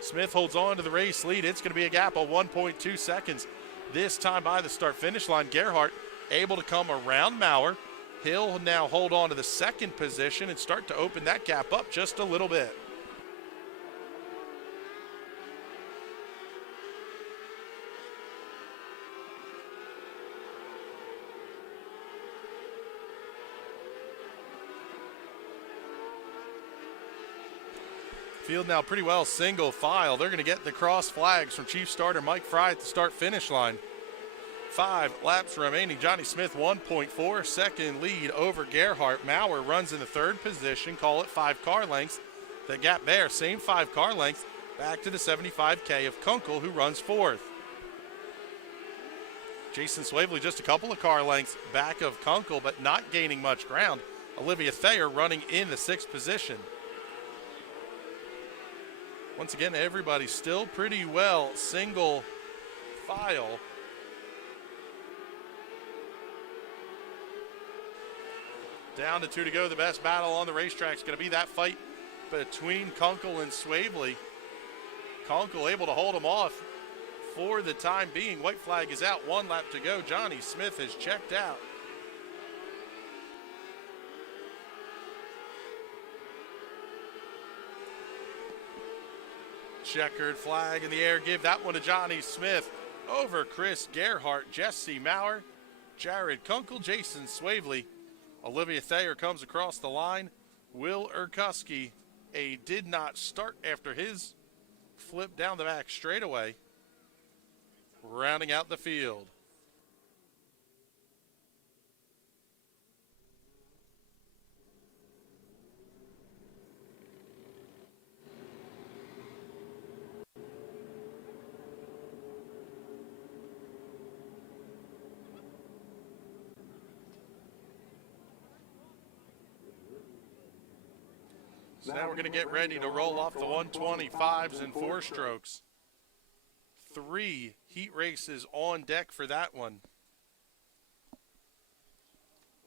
Smith holds on to the race lead. It's going to be a gap of 1.2 seconds. This time by the start-finish line, Gerhardt able to come around Maurer. He'll now hold on to the 2nd position and start to open that gap up just a little bit. Field now pretty well single file. They're going to get the cross flags from Chief Starter Mike Fry at the start-finish line. 5 laps remaining. Johnny Smith 1.4 second lead over Gerhardt. Maurer runs in the 3rd position. Call it 5 car lengths. The gap there, same 5 car lengths, back to the 75K of Kunkel, who runs 4th. Jason Swavely just a couple of car lengths back of Kunkel, but not gaining much ground. Olivia Thayer running in the 6th position. Once again, everybody's still pretty well single file. Down to 2 to go. The best battle on the racetrack is going to be that fight between Kunkel and Swavely. Kunkel able to hold him off for the time being. White flag is out. 1 lap to go. Johnny Smith has checked out. Checkered flag in the air. Give that one to Johnny Smith over Chris Gerhardt, Jesse Maurer, Jared Kunkel, Jason Swavely. Olivia Thayer comes across the line. Will Urkuski, a did not start after his flip down the back straightaway, rounding out the field. So now we're going to get ready to roll off the 125s and 4-strokes. 3 heat races on deck for that one.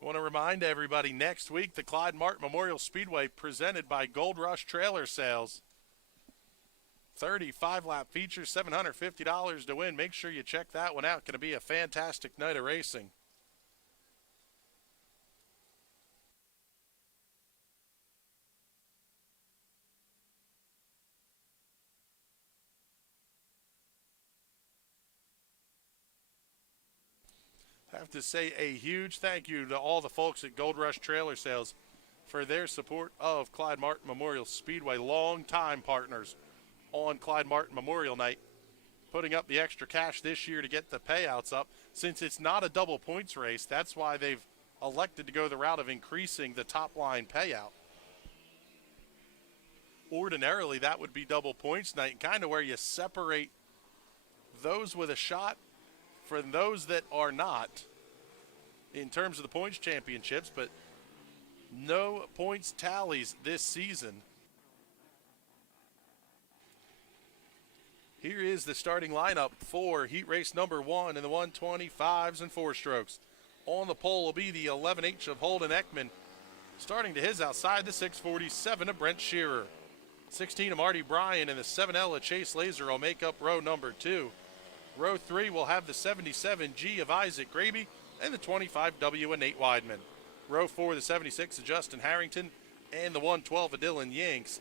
I want to remind everybody, next week, the Clyde Martin Memorial Speedway presented by Gold Rush Trailer Sales. 35-lap feature, $750 to win. Make sure you check that one out. Going to be a fantastic night of racing. I have to say a huge thank you to all the folks at Gold Rush Trailer Sales for their support of Clyde Martin Memorial Speedway, longtime partners on Clyde Martin Memorial Night, putting up the extra cash this year to get the payouts up. Since it's not a double points race, that's why they've elected to go the route of increasing the top line payout. Ordinarily, that would be double points night, kind of where you separate those with a shot from those that are not in terms of the points championships, but no points tallies this season. Here is the starting lineup for heat race number 1 in the 125s and 4-strokes. On the pole will be the 11H of Holden Ekman. Starting to his outside, the 647 of Brent Shearer. 16 of Marty Bryan and the 7L of Chase Laser will make up row number 2. Row 3 will have the 77G of Isaac Graby and the 25W of Nate Weidman. Row 4, the 76 of Justin Harrington and the 112 of Dylan Yanks.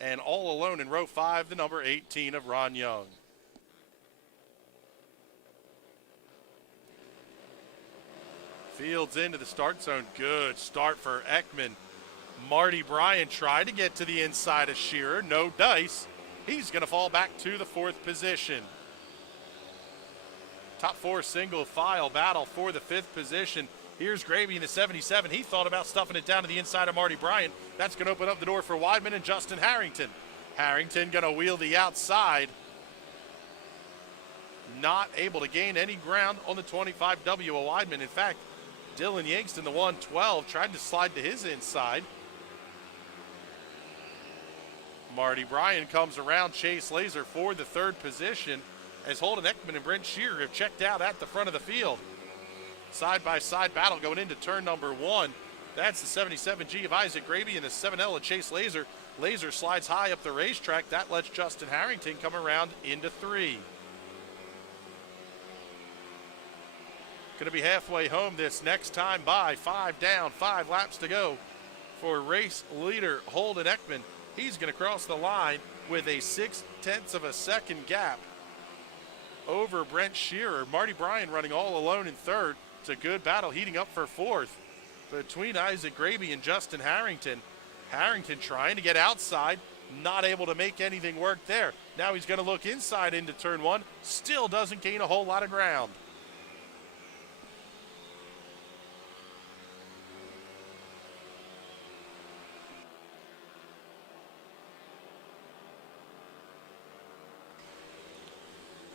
And all alone in row 5, the number 18 of Ron Young. Fields into the start zone. Good start for Ekman. Marty Bryan tried to get to the inside of Shearer. No dice. He's going to fall back to the 4th position. Top 4 single file battle for the 5th position. Here's Gravy in the 77. He thought about stuffing it down to the inside of Marty Bryan. That's going to open up the door for Weidman and Justin Harrington. Harrington going to wheel the outside. Not able to gain any ground on the 25W of Weidman. In fact, Dylan Yanks in the 112 tried to slide to his inside. Marty Bryan comes around Chase Laser for the third position as Holden Ekman and Brent Shearer have checked out at the front of the field. Side-by-side battle going into turn number 1. That's the 77G of Isaac Graby and the 7L of Chase Laser. Laser slides high up the racetrack. That lets Justin Harrington come around into 3. Going to be halfway home this next time by. 5 down, 5 laps to go for race leader Holden Ekman. He's going to cross the line with a 0.6 of a second gap over Brent Shearer. Marty Bryan running all alone in third. It's a good battle heating up for fourth between Isaac Graby and Justin Harrington. Harrington trying to get outside, not able to make anything work there. Now he's going to look inside into turn 1. Still doesn't gain a whole lot of ground.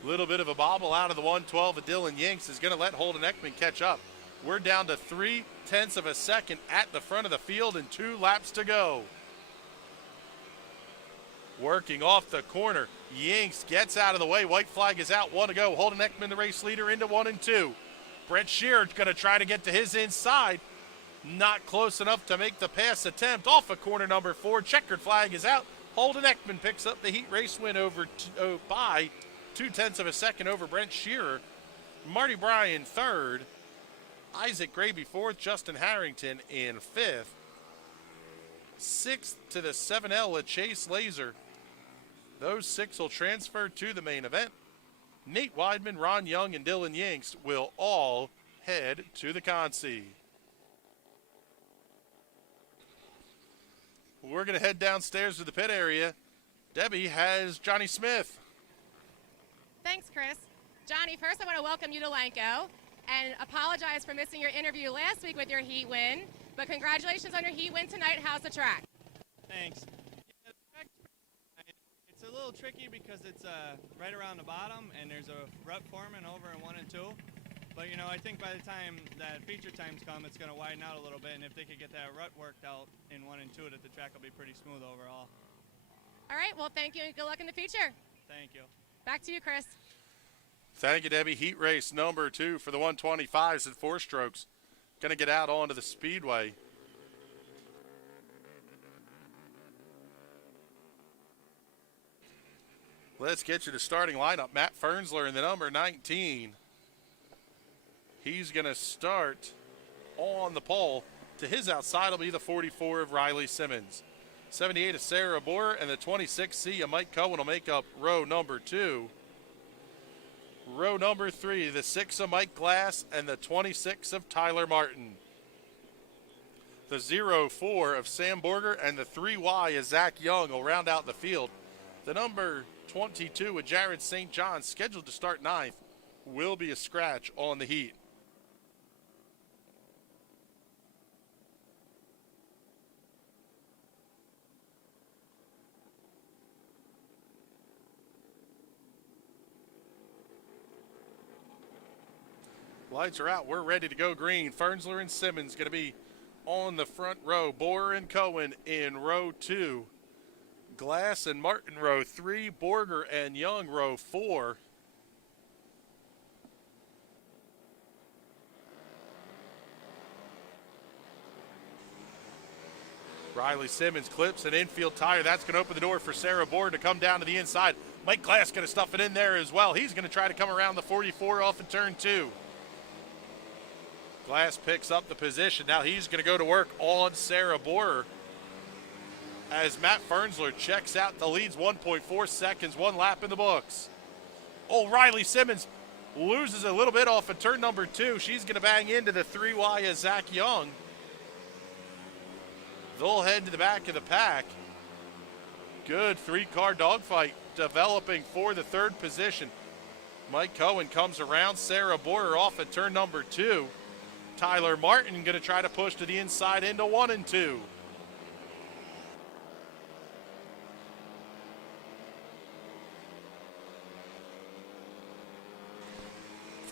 Little bit of a bobble out of the 112 of Dylan Yanks is going to let Holden Ekman catch up. We're down to 0.3 of a second at the front of the field and 2 laps to go. Working off the corner, Yanks gets out of the way. White flag is out, 1 to go. Holden Ekman, the race leader, into 1 and 2. Brent Shearer going to try to get to his inside. Not close enough to make the pass attempt. Off of corner number 4, checkered flag is out. Holden Ekman picks up the heat race win by 0.2 of a second over Brent Shearer. Marty Bryan third. Isaac Graby fourth. Justin Harrington in fifth. Sixth to the 7L of Chase Laser. Those 6 will transfer to the main event. Nate Weidman, Ron Young, and Dylan Yanks will all head to the Consi. We're going to head downstairs to the pit area. Debbie has Johnny Smith. Thanks, Chris. Johnny, first I want to welcome you to Lanco and apologize for missing your interview last week with your heat win. But congratulations on your heat win tonight. How's the track? Thanks. Yeah, the track's it's a little tricky because it's right around the bottom, and there's a rut forming over in 1 and 2. But, you know, I think by the time that feature times come, it's going to widen out a little bit. And if they could get that rut worked out in 1 and 2, that the track will be pretty smooth overall. All right, well, thank you and good luck in the feature. Thank you. Back to you, Chris. Thank you, Debbie. Heat race number 2 for the 125s at 4 strokes. Going to get out onto the Speedway. Let's get you the starting lineup. Matt Fernsler in the number 19. He's going to start on the pole. To his outside will be the 44 of Riley Simmons. 78 of Sarah Boer and the 26C of Mike Cohen will make up row number 2. Row number 3, the 6 of Mike Glass and the 26 of Tyler Martin. The 04 of Sam Borger and the 3Y of Zach Young will round out the field. The number 22 of Jared St. John, scheduled to start 9th, will be a scratch on the heat. Lights are out. We're ready to go green. Fernsler and Simmons going to be on the front row. Boer and Cohen in row 2. Glass and Martin row 3. Borger and Young row 4. Riley Simmons clips an infield tire. That's going to open the door for Sarah Boer to come down to the inside. Mike Glass going to stuff it in there as well. He's going to try to come around the 44 off of turn 2. Glass picks up the position. Now he's going to go to work on Sarah Boer as Matt Fernsler checks out the leads. 1.4 seconds, 1 lap in the books. Oh, Riley Simmons loses a little bit off of turn number 2. She's going to bang into the 3Y of Zach Young. They'll head to the back of the pack. Good 3-car dogfight developing for the 3rd position. Mike Cohen comes around Sarah Boer off at turn number 2. Tyler Martin going to try to push to the inside into 1 and 2.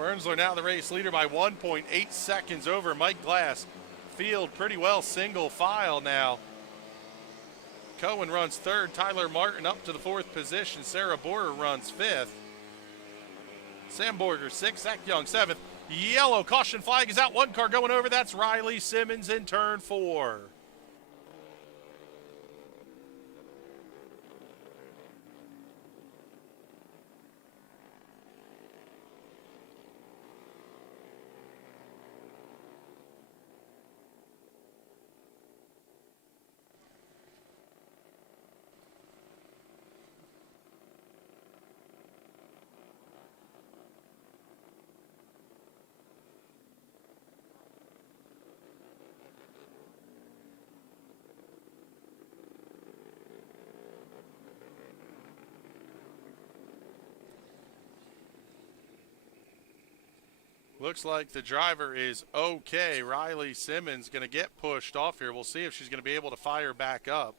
Fernsler now the race leader by 1.8 seconds over Mike Glass. Field pretty well single file now. Cohen runs third. Tyler Martin up to the fourth position. Sarah Borer runs fifth. Sam Borger sixth. Zach Young seventh. Yellow caution flag is out. One car going over. That's Riley Simmons in turn 4. Looks like the driver is okay. Riley Simmons going to get pushed off here. We'll see if she's going to be able to fire back up.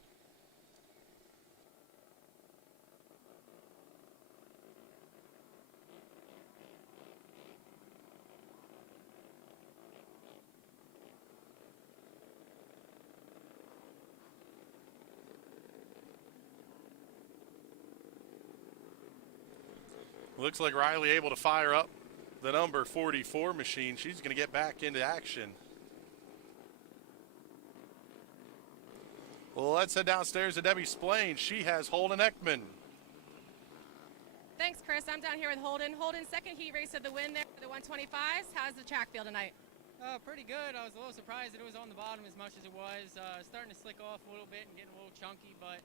Looks like Riley able to fire up the number 44 machine. She's going to get back into action. Well, let's head downstairs to Debbie Splain. She has Holden Ekman. Thanks, Chris. I'm down here with Holden. Holden, second heat race of the win there for the 125s. How's the track feel tonight? Pretty good. I was a little surprised that it was on the bottom as much as it was. Starting to slick off a little bit and getting a little chunky, but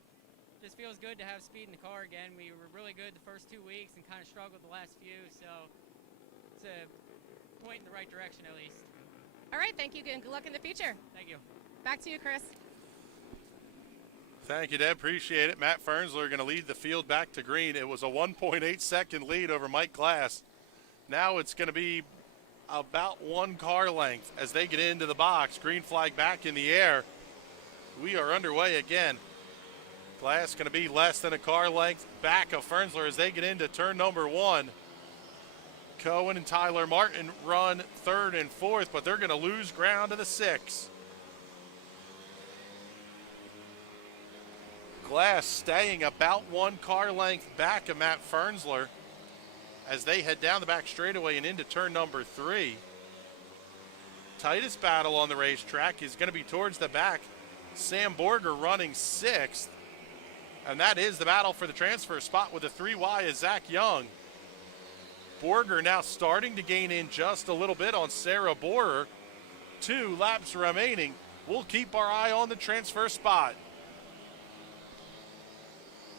just feels good to have speed in the car again. We were really good the first 2 weeks and kind of struggled the last few, so it's a point in the right direction at least. All right, thank you, and good luck in the future. Thank you. Back to you, Chris. Thank you, Deb. Appreciate it. Matt Fernsler going to lead the field back to green. It was a 1.8 second lead over Mike Glass. Now it's going to be about 1 car length as they get into the box. Green flag back in the air. We are underway again. Glass going to be less than a car length back of Fernsler as they get into turn number 1. Cohen and Tyler Martin run third and fourth, but they're going to lose ground to the 6. Glass staying about 1 car length back of Matt Fernsler as they head down the back straightaway and into turn number 3. Tightest battle on the racetrack is going to be towards the back. Sam Borger running 6th, and that is the battle for the transfer spot with the 3Y is Zach Young. Borger now starting to gain in just a little bit on Sarah Borer. 2 laps remaining. We'll keep our eye on the transfer spot.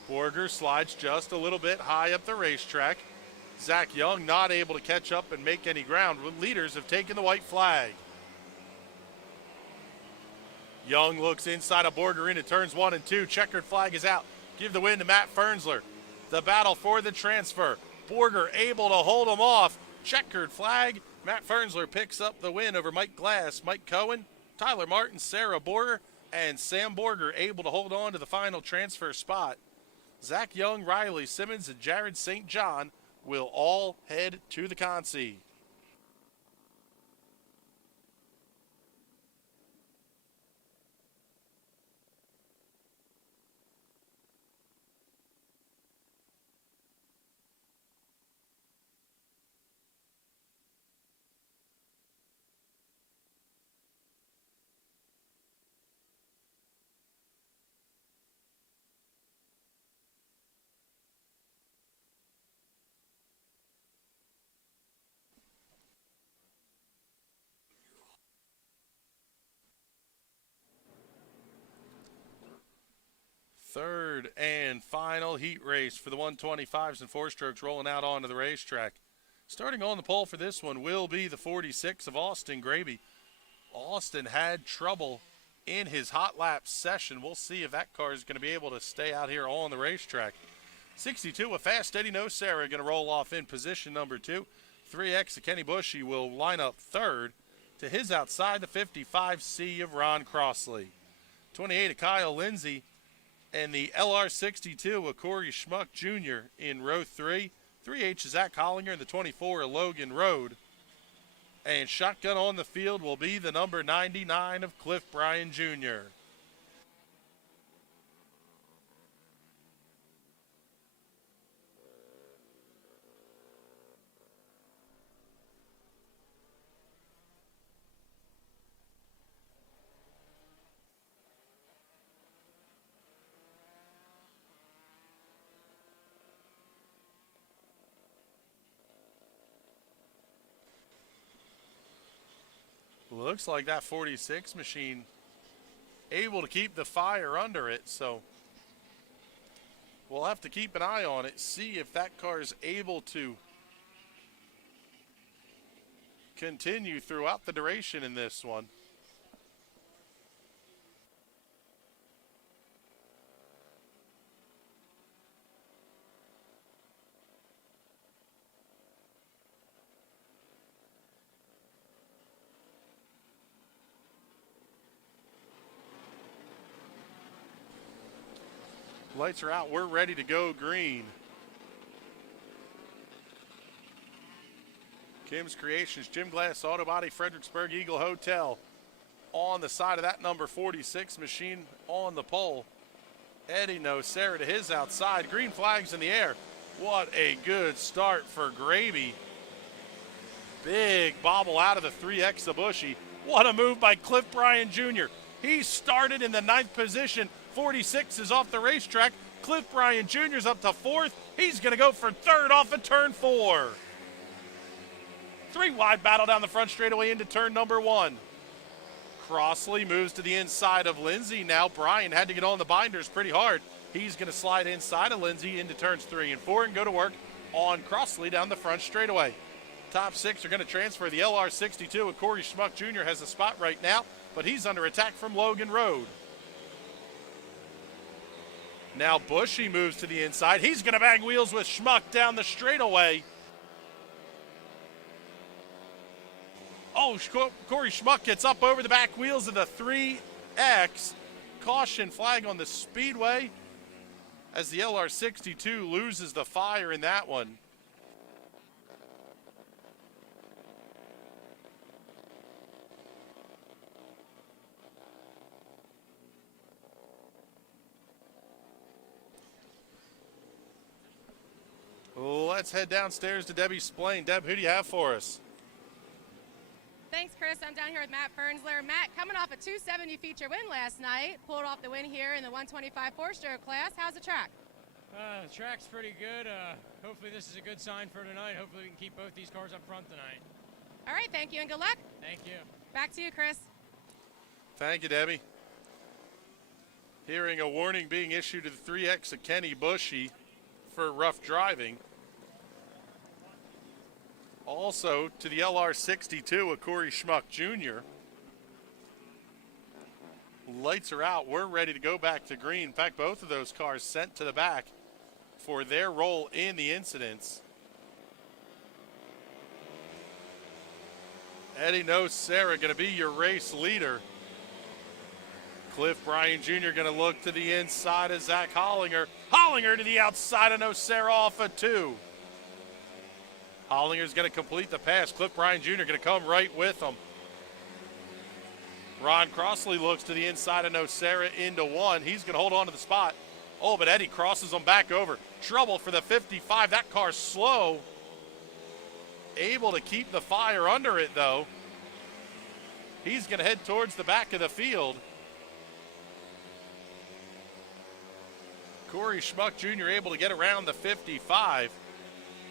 Borger slides just a little bit high up the racetrack. Zach Young not able to catch up and make any ground. Leaders have taken the white flag. Young looks inside of Borger into turns 1 and 2. Checkered flag is out. Give the win to Matt Fernsler. The battle for the transfer. Borger able to hold him off. Checkered flag. Matt Fernsler picks up the win over Mike Glass, Mike Cohen, Tyler Martin, Sarah Borger, and Sam Borger able to hold on to the final transfer spot. Zach Young, Riley Simmons, and Jared St. John will all head to the Consi. Third and final heat race for the 125s and 4-strokes rolling out onto the racetrack. Starting on the pole for this one will be the 46 of Austin Graby. Austin had trouble in his hot lap session. We'll see if that car is going to be able to stay out here on the racetrack. 62, a fast, steady no Sarah going to roll off in position number 2. 3X of Kenny Bushy will line up third. To his outside, the 55C of Ron Crossley. 28 of Kyle Lindsay. And the LR62 of Corey Schmuck Jr. in row 3. 3H is Zach Hollinger in the 24 Logan Road. And shotgun on the field will be the number 99 of Cliff Bryan Jr. Looks like that 46 machine able to keep the fire under it, so we'll have to keep an eye on it, see if that car is able to continue throughout the duration in this one. Lights are out. We're ready to go green. Kim's Creations, Jim Glass Auto Body, Fredericksburg Eagle Hotel. On the side of that number 46 machine on the pole. Eddie Nocera to his outside. Green flags in the air. What a good start for Gravy. Big bobble out of the 3X of Bushy. What a move by Cliff Bryan Jr. He started in the 9th position. 46 is off the racetrack. Cliff Bryan Jr. is up to 4th. He's going to go for 3rd off of turn 4. 3 wide battle down the front straightaway into turn number 1. Crossley moves to the inside of Lindsay. Now Bryan had to get on the binders pretty hard. He's going to slide inside of Lindsay into turns 3 and 4 and go to work on Crossley down the front straightaway. Top 6 are going to transfer. The LR62 with Corey Schmuck Jr. has a spot right now, but he's under attack from Logan Road. Now Bushy moves to the inside. He's going to bang wheels with Schmuck down the straightaway. Oh, Corey Schmuck gets up over the back wheels of the 3X. Caution flag on the Speedway as the LR62 loses the fire in that one. Let's head downstairs to Debbie Splain. Deb, who do you have for us? Thanks, Chris. I'm down here with Matt Fernsler. Matt, coming off a 270 feature win last night, pulled off the win here in the 125 four-stroke class. How's the track? The track's pretty good. Hopefully this is a good sign for tonight. Hopefully we can keep both these cars up front tonight. All right, thank you and good luck. Thank you. Back to you, Chris. Thank you, Debbie. Hearing a warning being issued to the 3X of Kenny Bushy for rough driving. Also to the LR62 of Corey Schmuck Jr. Lights are out. We're ready to go back to green. In fact, both of those cars sent to the back for their role in the incidents. Eddie Nocera going to be your race leader. Cliff Bryan Jr. going to look to the inside of Zach Hollinger. Hollinger to the outside of Nocera off of 2. Hollinger's going to complete the pass. Cliff Bryan Jr. going to come right with him. Ron Crossley looks to the inside of Nocera into 1. He's going to hold on to the spot. Oh, but Eddie crosses him back over. Trouble for the 55. That car's slow. Able to keep the fire under it, though. He's going to head towards the back of the field. Corey Schmuck Jr. able to get around the 55.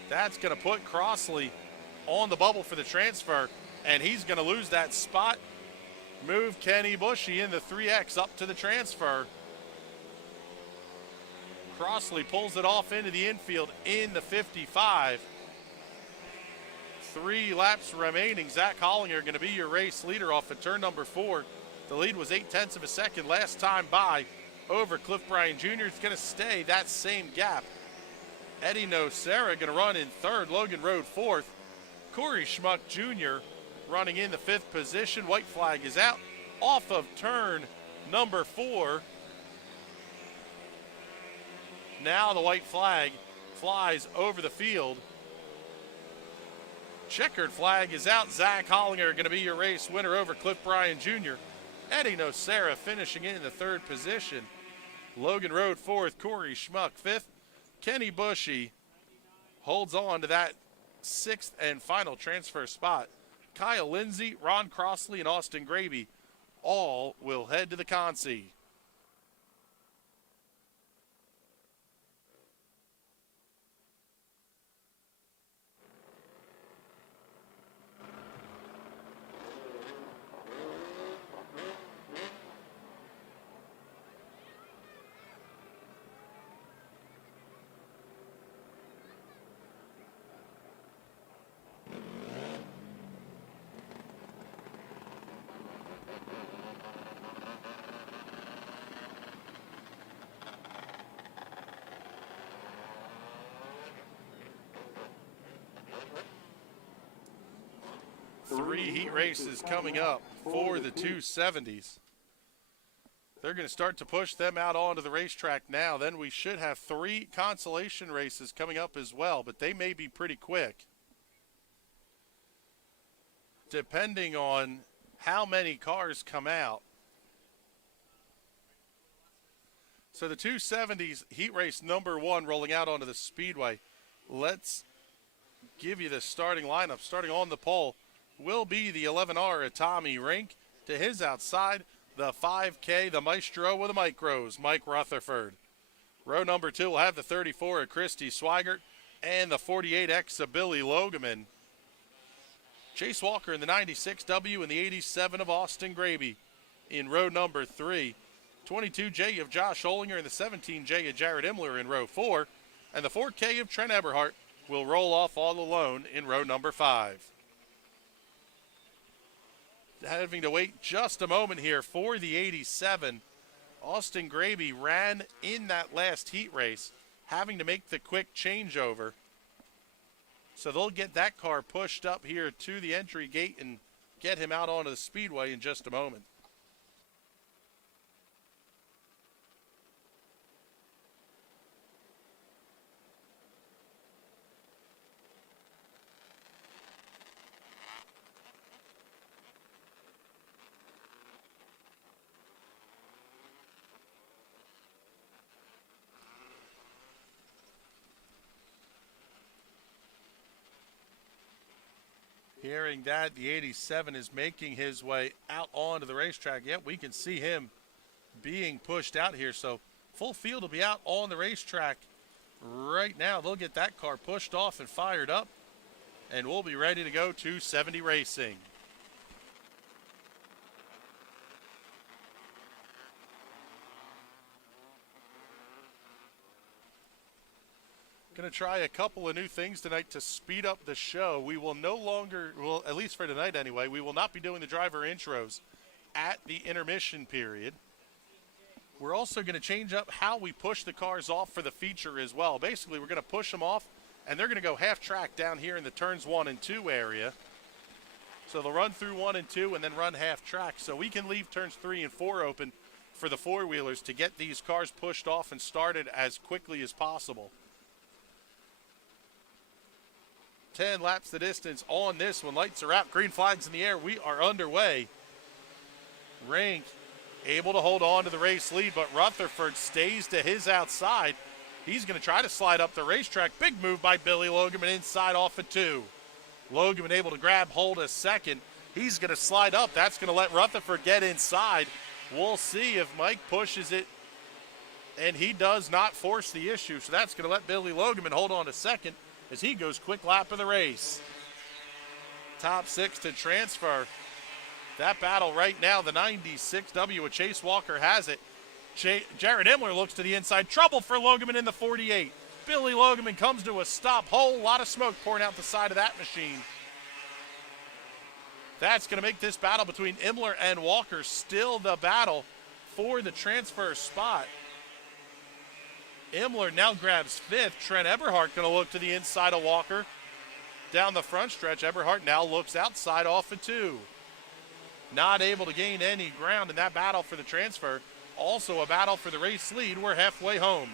That's going to put Crossley on the bubble for the transfer, and he's going to lose that spot. Move Kenny Bushy in the 3X up to the transfer. Crossley pulls it off into the infield in the 55. 3 laps remaining. Zach Hollinger going to be your race leader off of turn number 4. The lead was 0.8 of a second last time by over Cliff Bryan Jr. It's going to stay that same gap. Eddie Nocera going to run in 3rd. Logan Road 4th. Corey Schmuck Jr. running in the 5th position. White flag is out off of turn number 4. Now the white flag flies over the field. Checkered flag is out. Zach Hollinger going to be your race winner over Cliff Bryan Jr. Eddie Nocera finishing in the third position. Logan Road fourth, Corey Schmuck fifth. Kenny Bushy holds on to that sixth and final transfer spot. Kyle Lindsay, Ron Crossley, and Austin Graby all will head to the Consi. Three heat races coming up for the 270s. They're going to start to push them out onto the racetrack now. Then we should have three consolation races coming up as well, but they may be pretty quick, depending on how many cars come out. So the 270s heat race number 1 rolling out onto the Speedway. Let's give you the starting lineup. Starting on the pole will be the 11R at Tommy Rink. To his outside, the 5K, the Maestro with the micros, Mike Rutherford. Row number 2 will have the 34 of Christy Swigert and the 48X of Billy Logeman. Chase Walker in the 96W and the 87 of Austin Graby in row number 3. 22J of Josh Olinger and the 17J of Jared Imler in row 4. And the 4K of Trent Eberhardt will roll off all alone in row number 5. Having to wait just a moment here for the 87. Austin Graby ran in that last heat race, having to make the quick changeover. So they'll get that car pushed up here to the entry gate and get him out onto the Speedway in just a moment. Hearing that, the 87 is making his way out onto the racetrack. Yep, we can see him being pushed out here. So full field will be out on the racetrack right now. They'll get that car pushed off and fired up, and we'll be ready to go to 70 racing. Going to try a couple of new things tonight to speed up the show. We will no longer, well, at least for tonight anyway, we will not be doing the driver intros at the intermission period. We're also going to change up how we push the cars off for the feature as well. Basically, we're going to push them off, and they're going to go half track down here in the turns 1 and 2 area. So they'll run through 1 and 2 and then run half track. So we can leave turns 3 and 4 open for the four-wheelers to get these cars pushed off and started as quickly as possible. 10 laps the distance on this one. Lights are out, green flags in the air. We are underway. Rink able to hold on to the race lead, but Rutherford stays to his outside. He's going to try to slide up the racetrack. Big move by Billy Logeman inside off of 2. Logeman able to grab hold a second. He's going to slide up. That's going to let Rutherford get inside. We'll see if Mike pushes it, and he does not force the issue. So that's going to let Billy Logeman hold on a second as he goes quick lap of the race. Top 6 to transfer. That battle right now, the 96W with Chase Walker has it. Jared Imler looks to the inside. Trouble for Logeman in the 48. Billy Logeman comes to a stop. Whole lot of smoke pouring out the side of that machine. That's going to make this battle between Imler and Walker still the battle for the transfer spot. Imler now grabs 5th. Trent Eberhardt going to look to the inside of Walker. Down the front stretch, Eberhardt now looks outside off of 2. Not able to gain any ground in that battle for the transfer. Also a battle for the race lead. We're halfway home.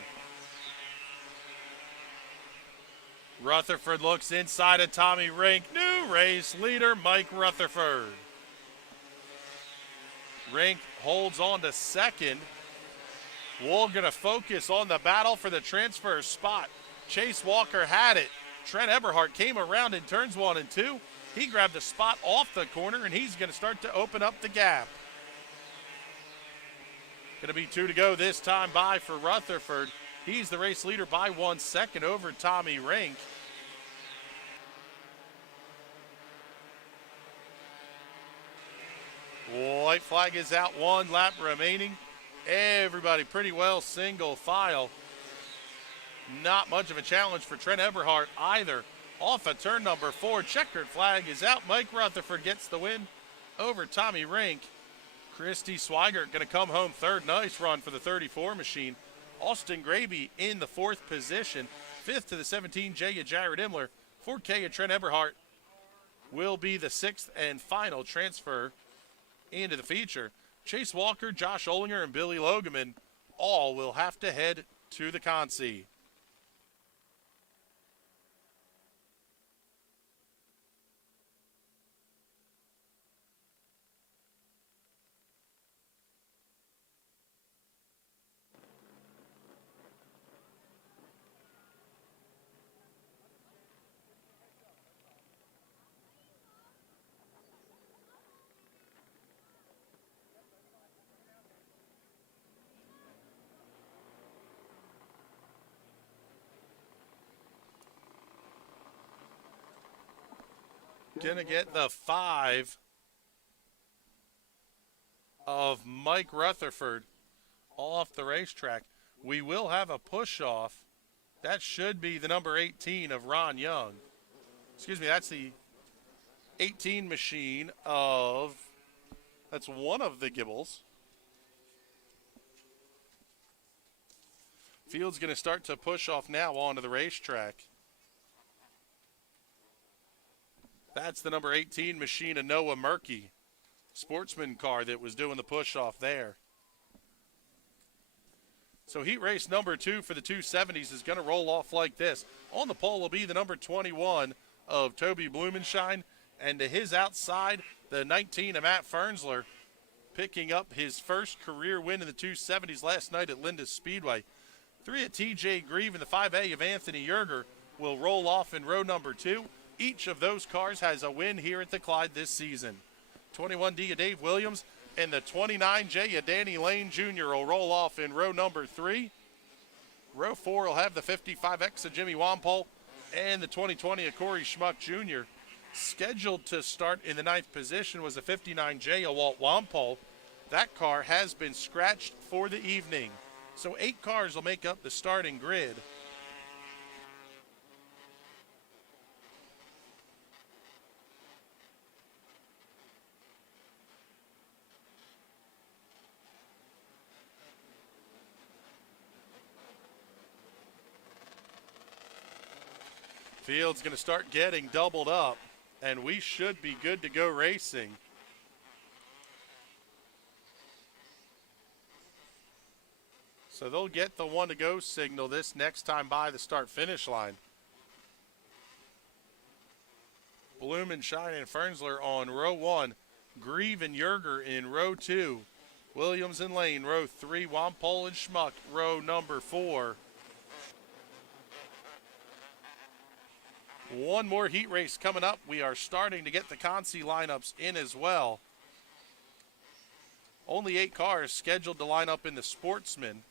Rutherford looks inside of Tommy Rink. New race leader, Mike Rutherford. Rink holds on to second. We're going to focus on the battle for the transfer spot. Chase Walker had it. Trent Eberhardt came around in turns 1 and 2. He grabbed the spot off the corner, and he's going to start to open up the gap. Going to be 2 to go this time by for Rutherford. He's the race leader by 1 second over Tommy Rink. White flag is out, 1 lap remaining. Everybody pretty well single file. Not much of a challenge for Trent Eberhardt either. Off of turn number 4, checkered flag is out. Mike Rutherford gets the win over Tommy Rink. Christy Swigert going to come home third. Nice run for the 34 machine. Austin Graby in the 4th position. 5th to the 17, Jared Imler. 4K of Trent Eberhardt will be the 6th and final transfer into the feature. Chase Walker, Josh Olinger, and Billy Logeman all will have to head to the Consi. Gonna get the 5 of Mike Rutherford off the racetrack. We will have a push-off. That should be the number 18 of Ron Young. Excuse me, that's the 18 machine of, that's one of the Gibbels. Field's gonna start to push off now onto the racetrack. That's the number 18 machine of Noah Murkey. Sportsman car that was doing the push-off there. So heat race number 2 for the 270s is going to roll off like this. On the pole will be the number 21 of Toby Blumenshine. And to his outside, the 19 of Matt Fernsler, picking up his first career win in the 270s last night at Linda's Speedway. 3 of TJ Grieve and the 5A of Anthony Yerger will roll off in row number 2. Each of those cars has a win here at the Clyde this season. 21D of Dave Williams and the 29J of Danny Lane Jr. will roll off in row number 3. Row 4 will have the 55X of Jimmy Wampole and the 2020 of Corey Schmuck Jr. Scheduled to start in the 9th position was the 59J of Walt Wampole. That car has been scratched for the evening. So 8 cars will make up the starting grid. Field's going to start getting doubled up, and we should be good to go racing. So they'll get the 1 to go signal this next time by the start-finish line. Blumenshine and Fernsler on row 1. Grieve and Yerger in row 2. Williams and Lane, row 3. Wampole and Schmuck, row number 4. One more heat race coming up. We are starting to get the Consi lineups in as well. Only 8 cars scheduled to line up in the Sportsman.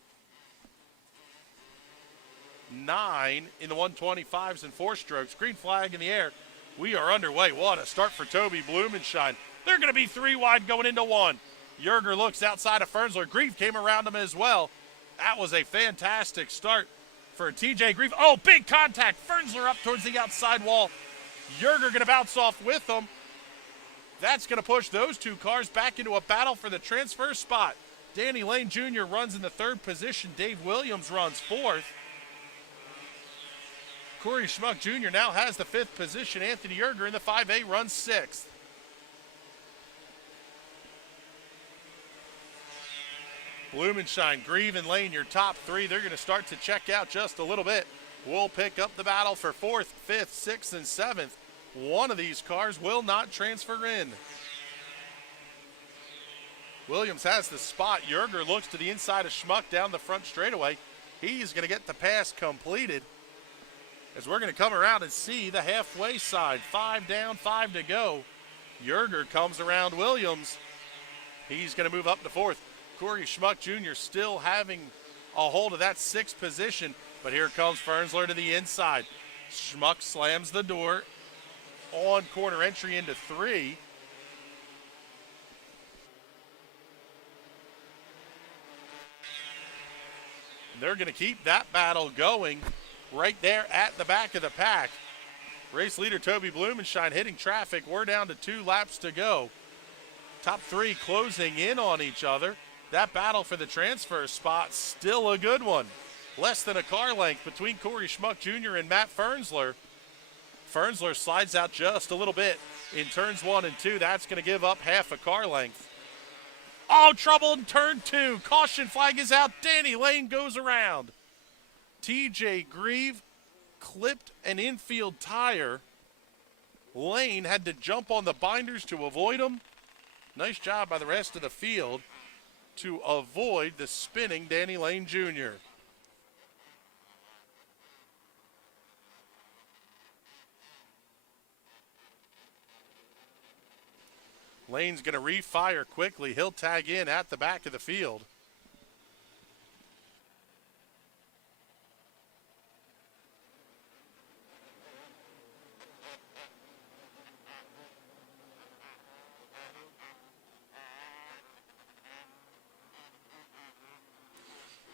9 in the 125s and 4-strokes. Green flag in the air. We are underway. What a start for Toby Blumenshine. They're going to be 3 wide going into 1. Yerger looks outside of Fernsler. Grieve came around him as well. That was a fantastic start for TJ Grieve. Oh, big contact. Fernsler up towards the outside wall. Yerger going to bounce off with them. That's going to push those 2 cars back into a battle for the transfer spot. Danny Lane Jr. runs in the 3rd position. Dave Williams runs 4th. Corey Schmuck Jr. now has the 5th position. Anthony Yerger in the 5A runs 6th. Blumenshine, Grieve, and Lane, your top 3. They're going to start to check out just a little bit. will pick up the battle for 4th, 5th, 6th, and 7th. One of these cars will not transfer in. Williams has the spot. Yoder looks to the inside of Schmuck down the front straightaway. He's going to get the pass completed as we're going to come around and see the halfway side. 5 down, 5 to go. Yoder comes around Williams. He's going to move up to 4th. Corey Schmuck Jr. still having a hold of that 6th position, but here comes Fernsler to the inside. Schmuck slams the door on corner entry into 3. They're going to keep that battle going right there at the back of the pack. Race leader Toby Blumenshine hitting traffic. We're down to 2 laps to go. Top 3 closing in on each other. That battle for the transfer spot still a good one. Less than a car length between Corey Schmuck Jr. and Matt Fernsler. Fernsler slides out just a little bit in turns 1 and 2. That's going to give up half a car length. Oh, trouble in turn 2. Caution flag is out. Danny Lane goes around. TJ Grieve clipped an infield tire. Lane had to jump on the binders to avoid him. Nice job by the rest of the field to avoid the spinning Danny Lane Jr. Lane's going to refire quickly. He'll tag in at the back of the field.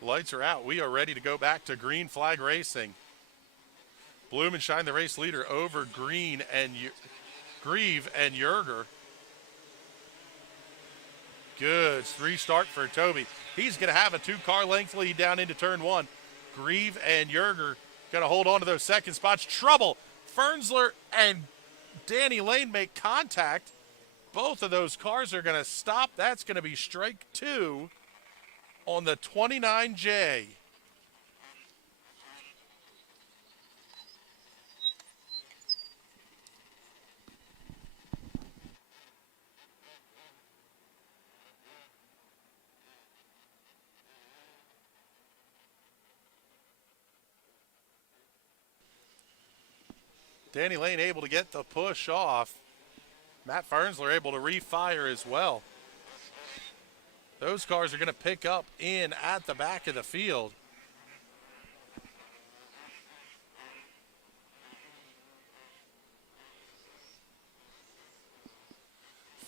Lights are out. We are ready to go back to green flag racing. Blumenshine, the race leader, over Grieve and Yoder. Good restart for Toby. He's going to have a 2-car length lead down into turn 1. Grieve and Yoder going to hold on to those second spots. Trouble. Fernsler and Danny Lane make contact. Both of those cars are going to stop. That's going to be strike 2 on the 29J. Danny Lane able to get the push off. Matt Fernsler able to refire as well. Those cars are going to pick up in at the back of the field.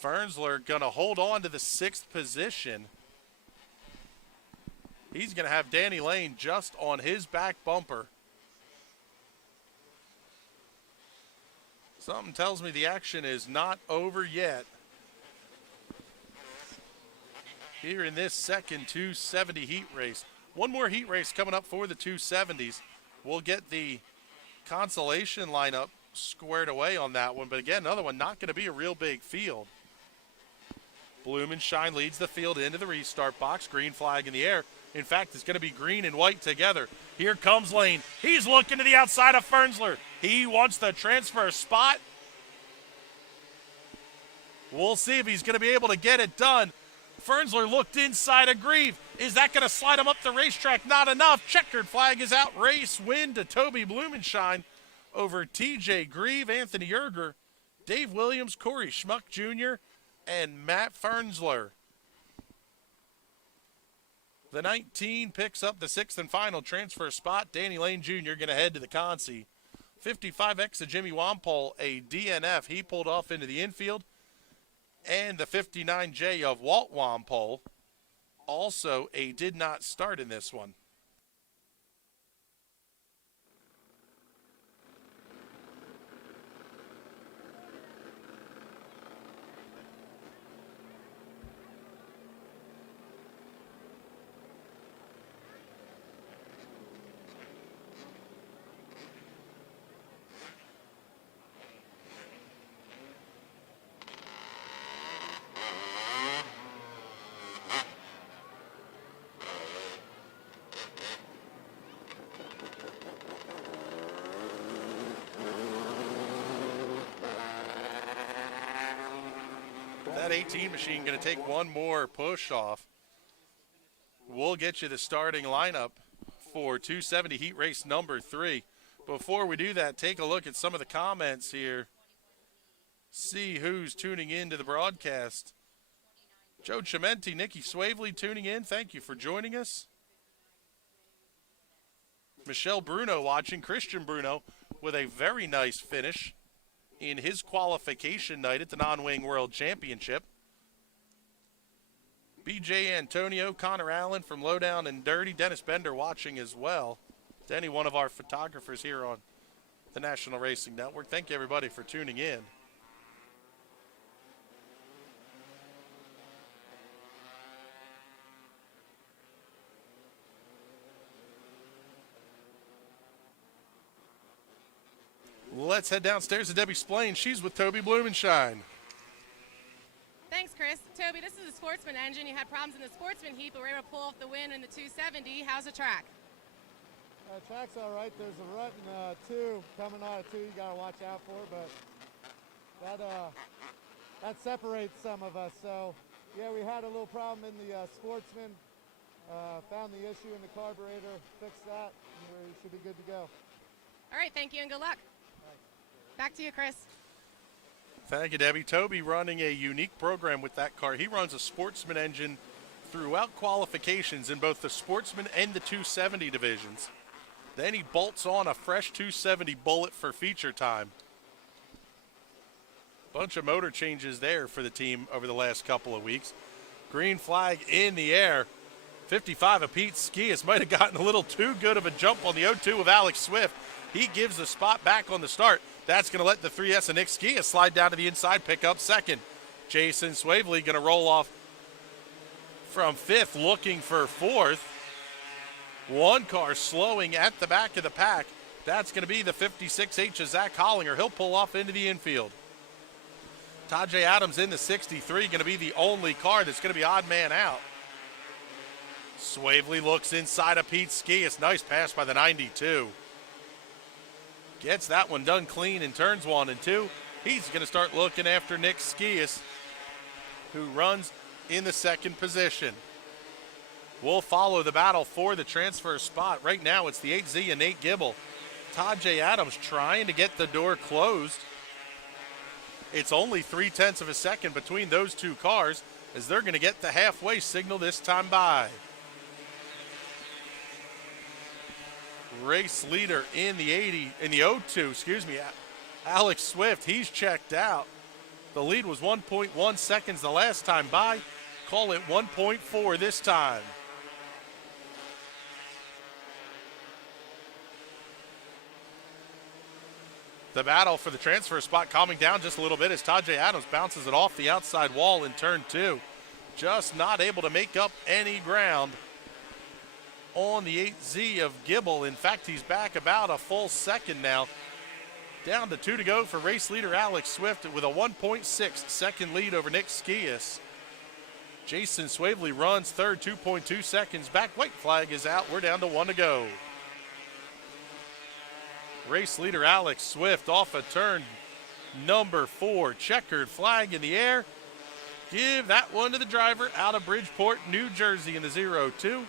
Fernsler going to hold on to the 6th position. He's going to have Danny Lane just on his back bumper. Something tells me the action is not over yet. Here in this second 270 heat race. One more heat race coming up for the 270s. We'll get the Consolation lineup squared away on that one. But again, another one not going to be a real big field. Blumenshine leads the field into the restart box. Green flag in the air. In fact, it's going to be green and white together. Here comes Lane. He's looking to the outside of Fernsler. He wants the transfer spot. We'll see if he's going to be able to get it done. Fernsler looked inside of Grieve. Is that going to slide him up the racetrack? Not enough. Checkered flag is out. Race win to Toby Blumenshine over TJ Grieve, Anthony Yoder, Dave Williams, Corey Schmuck Jr., and Matt Fernsler. The 19 picks up the 6th and final transfer spot. Danny Lane Jr. going to head to the Consi. 55X of Jimmy Wampole, a DNF. He pulled off into the infield. And the 59J of Walt Wampole, also a did not start in this one. That 18 machine going to take one more push off. We'll get you the starting lineup for 270 heat race number 3. Before we do that, take a look at some of the comments here. See who's tuning in to the broadcast. Joe Chimenti, Nikki Swavely tuning in. Thank you for joining us. Michelle Bruno watching. Christian Bruno with a very nice finish in his qualification night at the Non-Wing World Championship. BJ Antonio, Connor Allen from Lowdown and Dirty. Dennis Bender watching as well. Denny, one of our photographers here on the National Racing Network. Thank you, everybody, for tuning in. Let's head downstairs to Debbie Splain. She's with Toby Blumenshine. Thanks, Chris. Toby, this is a Sportsman engine. You had problems in the Sportsman heat, but were able to pull off the win in the 270. How's the track? Track's all right. There's a rut in 2 coming out of 2 you got to watch out for, but that separates some of us. So, yeah, we had a little problem in the Sportsman. Found the issue in the carburetor, fixed that, and we should be good to go. All right, thank you and good luck. Back to you, Chris. Thank you, Debbie. Toby running a unique program with that car. He runs a Sportsman engine throughout qualifications in both the Sportsman and the 270 divisions. Then he bolts on a fresh 270 Bullet for feature time. Bunch of motor changes there for the team over the last couple of weeks. Green flag in the air. 55 of Pete Skias might have gotten a little too good of a jump on the 0-2 of Alex Swift. He gives the spot back on the start. That's going to let the 3S of Nick Skias slide down to the inside, pick up second. Jason Swavely going to roll off from 5th, looking for 4th. One car slowing at the back of the pack. That's going to be the 56H of Zach Hollinger. He'll pull off into the infield. Tajay Adams in the 63, going to be the only car that's going to be odd man out. Swavely looks inside of Pete Skias. Nice pass by the 92. Gets that one done clean in turns 1 and 2. He's going to start looking after Nick Skias, who runs in the 2nd position. We'll follow the battle for the transfer spot. Right now it's the 8Z and Nate Gibbel. Tajay Adams trying to get the door closed. It's only 0.3 of a second between those 2 cars as they're going to get the halfway signal this time by. Race leader in the 0-2, Alex Swift, he's checked out. The lead was 1.1 seconds the last time by. Call it 1.4 this time. The battle for the transfer spot calming down just a little bit as Tajay Adams bounces it off the outside wall in turn 2. Just not able to make up any ground on the 8Z of Gibbel. In fact, he's back about a full second now. Down to 2 to go for race leader Alex Swift with a 1.6 second lead over Nick Skias. Jason Swavely runs 3rd, 2.2 seconds back. White flag is out. We're down to 1 to go. Race leader Alex Swift off a turn number 4. Checkered flag in the air. Give that one to the driver out of Bridgeport, New Jersey in the 0-2.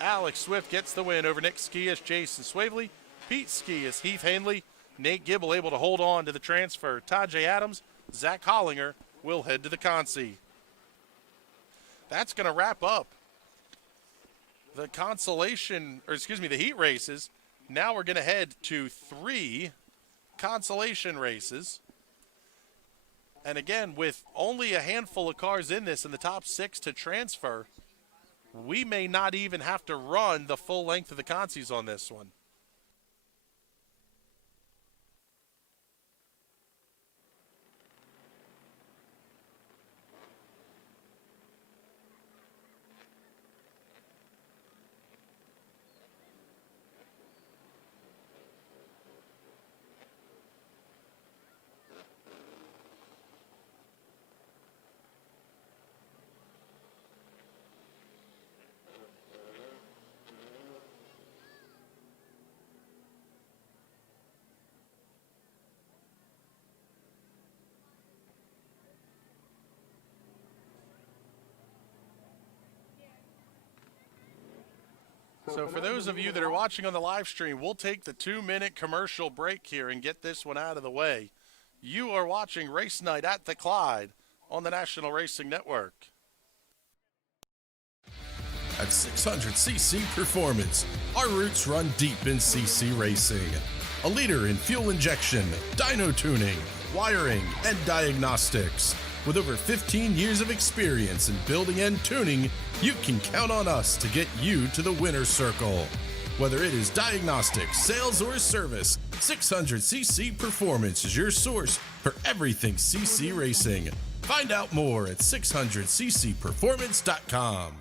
Alex Swift gets the win over Nick Skias, Jason Swavely, Pete Skias, Heath Hanley, Nate Gibbel able to hold on to the transfer. Tajay Adams, Zach Hollinger will head to the Consi. That's going to wrap up the the heat races. Now we're going to head to 3 consolation races. And again, with only a handful of cars in this in the top 6 to transfer, we may not even have to run the full length of the consies on this one. So for those of you that are watching on the live stream, we'll take the 2-minute commercial break here and get this one out of the way. You are watching Race Night at the Clyde on the National Racing Network. At 600cc Performance, our roots run deep in CC racing. A leader in fuel injection, dyno tuning, wiring, and diagnostics. With over 15 years of experience in building and tuning, you can count on us to get you to the winner's circle. Whether it is diagnostics, sales, or service, 600cc Performance is your source for everything CC racing. Find out more at 600ccperformance.com.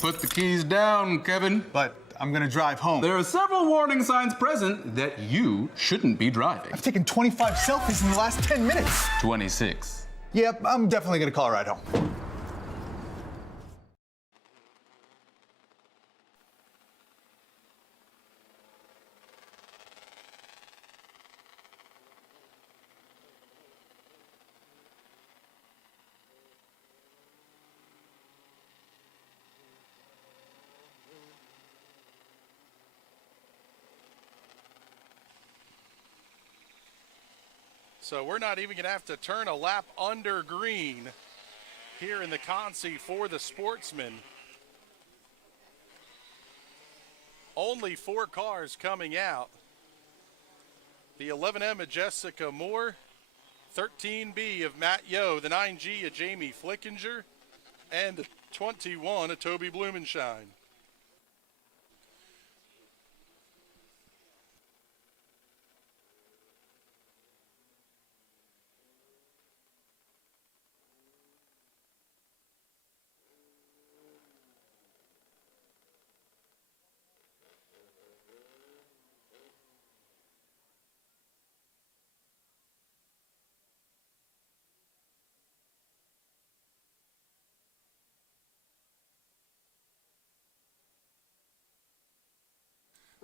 Put the keys down, Kevin. But I'm gonna drive home. There are several warning signs present that you shouldn't be driving. I've taken 25 selfies in the last 10 minutes. 26. Yep, I'm definitely gonna call a ride home. So we're not even going to have to turn a lap under green here in the Consi for the Sportsman. Only 4 cars coming out. The 11M of Jessica Moore, 13B of Matt Yoder, the 9G of Jamie Flickinger, and the 21 of Toby Blumenshine.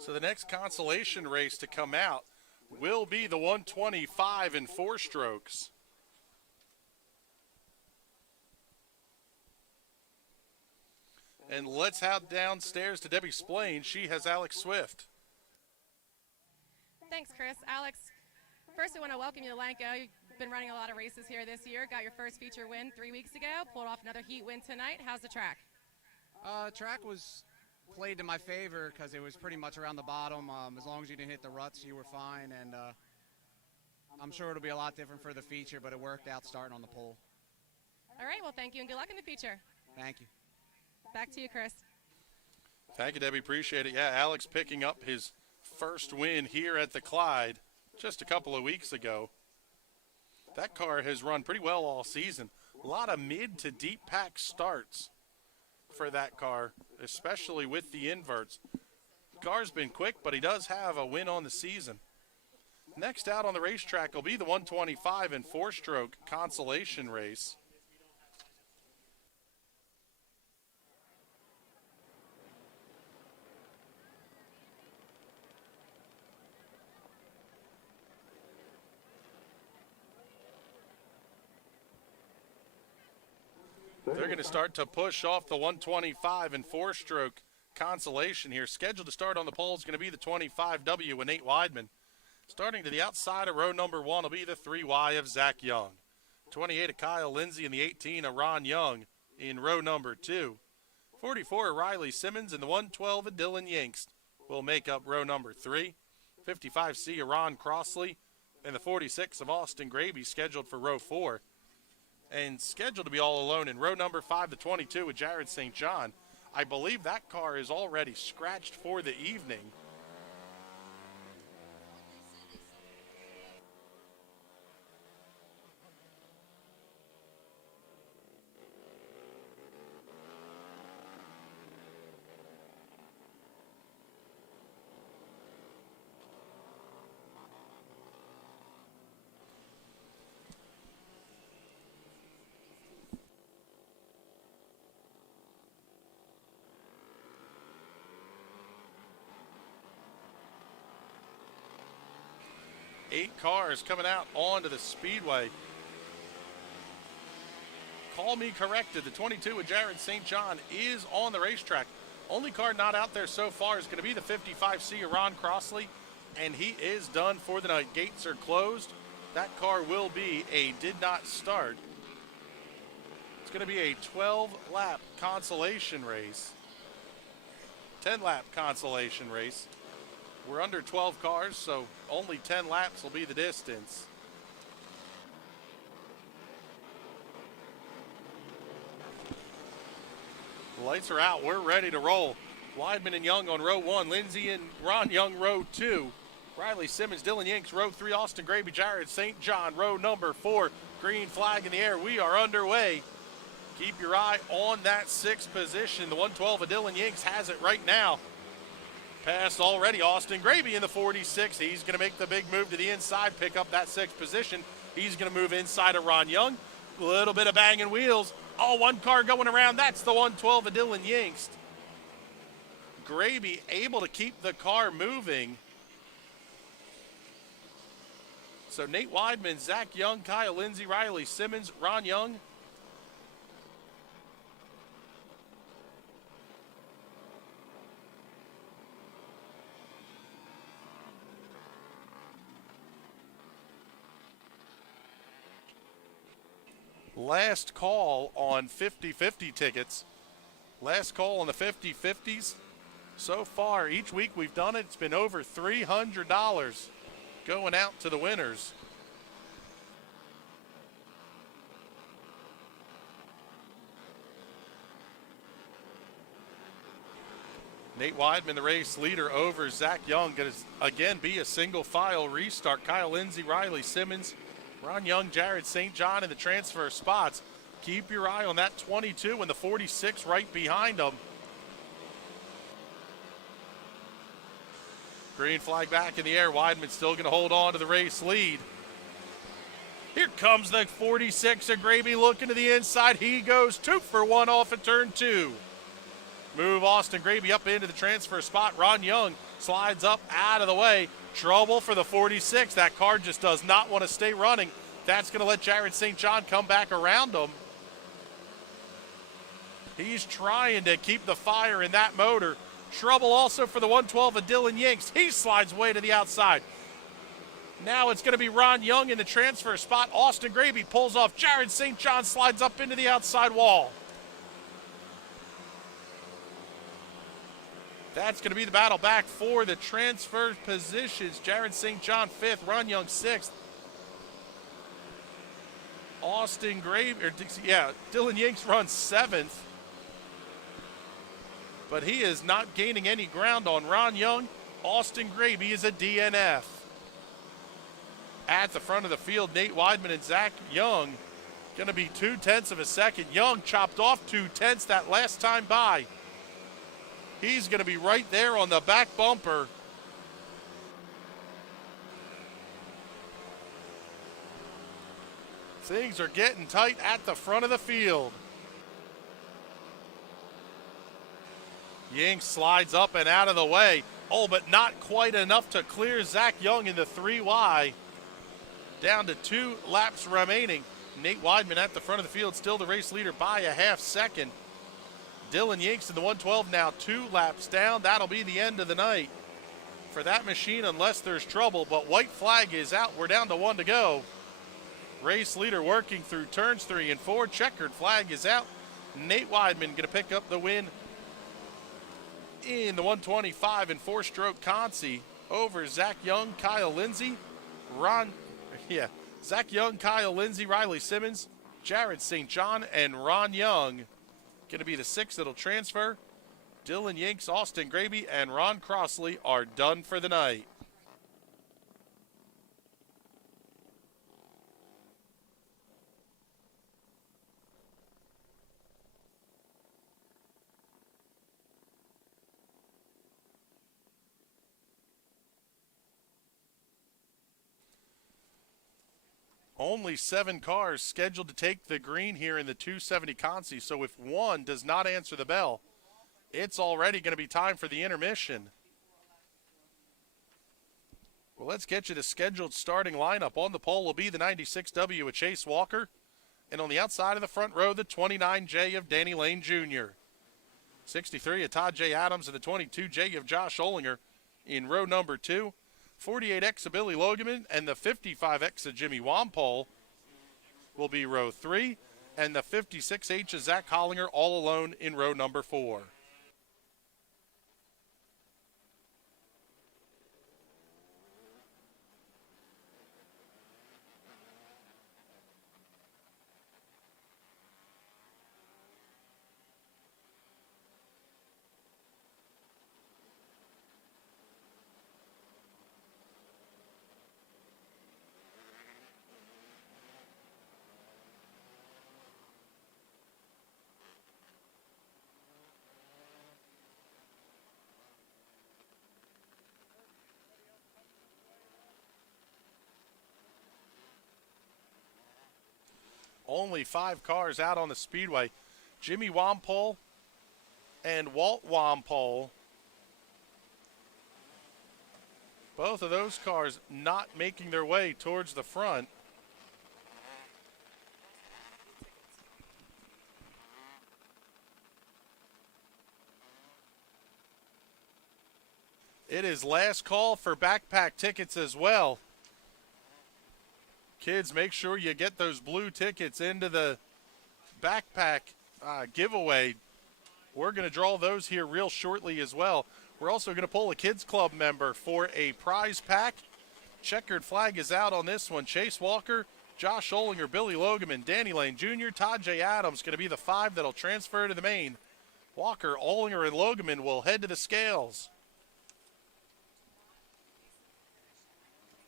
So the next consolation race to come out will be the 125 in 4 strokes. And let's head downstairs to Debbie Splain. She has Alex Swift. Thanks, Chris. Alex, first I want to welcome you to Lanco. You've been running a lot of races here this year. Got your first feature win 3 weeks ago. Pulled off another heat win tonight. How's the track? Track was played to my favor because it was pretty much around the bottom. As long as you didn't hit the ruts, you were fine. And I'm sure it'll be a lot different for the feature, but it worked out starting on the pole. All right, well, thank you, and good luck in the feature. Thank you. Back to you, Chris. Thank you, Debbie. Appreciate it. Yeah, Alex picking up his first win here at the Clyde just a couple of weeks ago. That car has run pretty well all season. A lot of mid to deep pack starts for that car, especially with the inverts. Car's been quick, but he does have a win on the season. Next out on the racetrack will be the 125 and 4-stroke consolation race. They're going to start to push off the 125 and four-stroke Consolation here. Scheduled to start on the pole is going to be the 25W with Nate Weidman. Starting to the outside of row number 1 will be the 3Y of Zach Young. 28 of Kyle Lindsay and the 18 of Ron Young in row number 2. 44 of Riley Simmons and the 112 of Dylan Yingst will make up row number 3. 55C of Ron Crossley and the 46 of Austin Graby scheduled for row 4. And scheduled to be all alone in row number 5, the 22 with Jared St. John. I believe that car is already scratched for the evening. Eight cars coming out onto the Speedway. Call me corrected. The 22 with Jared St. John is on the racetrack. Only car not out there so far is going to be the 55C of Ron Crossley, and he is done for the night. Gates are closed. That car will be a did not start. It's going to be a 12-lap consolation race. 10-lap consolation race. We're under 12 cars, so only 10 laps will be the distance. The lights are out. We're ready to roll. Weidman and Young on row 1. Lindsay and Ron Young, row 2. Riley Simmons, Dylan Yinks, row 3. Austin Graby, Jared St. John, row number 4. Green flag in the air. We are underway. Keep your eye on that 6th position. The 112 of Dylan Yinks has it right now. Passed already. Austin Graby in the 46. He's going to make the big move to the inside, pick up that 6th position. He's going to move inside of Ron Young. A little bit of banging wheels. Oh, one car going around. That's the 112 of Dylan Yingst. Graby able to keep the car moving. So Nate Weidman, Zach Young, Kyle Lindsay, Riley Simmons, Ron Young. Last call on 50-50 tickets. Last call on the 50-50s. So far, each week we've done it, it's been over $300 going out to the winners. Nate Weidman, the race leader, over Zach Young. Going to again be a single file restart. Kyle Lindsay, Riley Simmons, Ron Young, Jared St. John in the transfer spots. Keep your eye on that 22 and the 46 right behind them. Green flag back in the air. Weidman still going to hold on to the race lead. Here comes the 46 of Graby looking to the inside. He goes 2 for 1 off of turn 2. Move Austin Graby up into the transfer spot. Ron Young slides up out of the way. Trouble for the 46. That car just does not want to stay running. That's going to let Jared St. John come back around him. He's trying to keep the fire in that motor. Trouble also for the 112 of Dylan Yinks. He slides way to the outside. Now it's going to be Ron Young in the transfer spot. Austin Graby pulls off. Jared St. John slides up into the outside wall. That's going to be the battle back for the transfer positions. Jared St. John 5th, Ron Young 6th. Austin Graby, Dylan Yinks runs 7th. But he is not gaining any ground on Ron Young. Austin Graby is a DNF. At the front of the field, Nate Weidman and Zach Young going to be 0.2 of a second. Young chopped off 0.2 that last time by. He's going to be right there on the back bumper. Things are getting tight at the front of the field. Ying slides up and out of the way. Oh, but not quite enough to clear Zach Young in the 3Y. Down to 2 laps remaining. Nate Weidman at the front of the field, still the race leader by a half second. Dylan Yanks in the 112 now 2 laps down. That'll be the end of the night for that machine unless there's trouble, but white flag is out. We're down to 1 to go. Race leader working through turns 3 and 4. Checkered flag is out. Nate Weidman going to pick up the win in the 125 and 4-stroke Consi over Zach Young, Kyle Lindsay, Zach Young, Kyle Lindsay, Riley Simmons, Jared St. John, and Ron Young. Going to be the 6 that'll transfer. Dylan Yanks, Austin Graby, and Ron Crossley are done for the night. Only 7 cars scheduled to take the green here in the 270 Consi, so if one does not answer the bell, it's already going to be time for the intermission. Well, let's get you the scheduled starting lineup. On the pole will be the 96W of Chase Walker, and on the outside of the front row, the 29J of Danny Lane Jr., 63 of Todd J. Adams, and the 22J of Josh Olinger in row number 2. 48X of Billy Logeman and the 55X of Jimmy Wampole will be row 3, and the 56H of Zach Hollinger all alone in row number 4. Only 5 cars out on the Speedway. Jimmy Wampole and Walt Wampole. Both of those cars not making their way towards the front. It is last call for backpack tickets as well. Kids, make sure you get those blue tickets into the backpack giveaway. We're going to draw those here real shortly as well. We're also going to pull a Kids Club member for a prize pack. Checkered flag is out on this one. Chase Walker, Josh Olinger, Billy Logeman, Danny Lane Jr., Todd J. Adams going to be the 5 that'll transfer to the main. Walker, Olinger, and Logeman will head to the scales.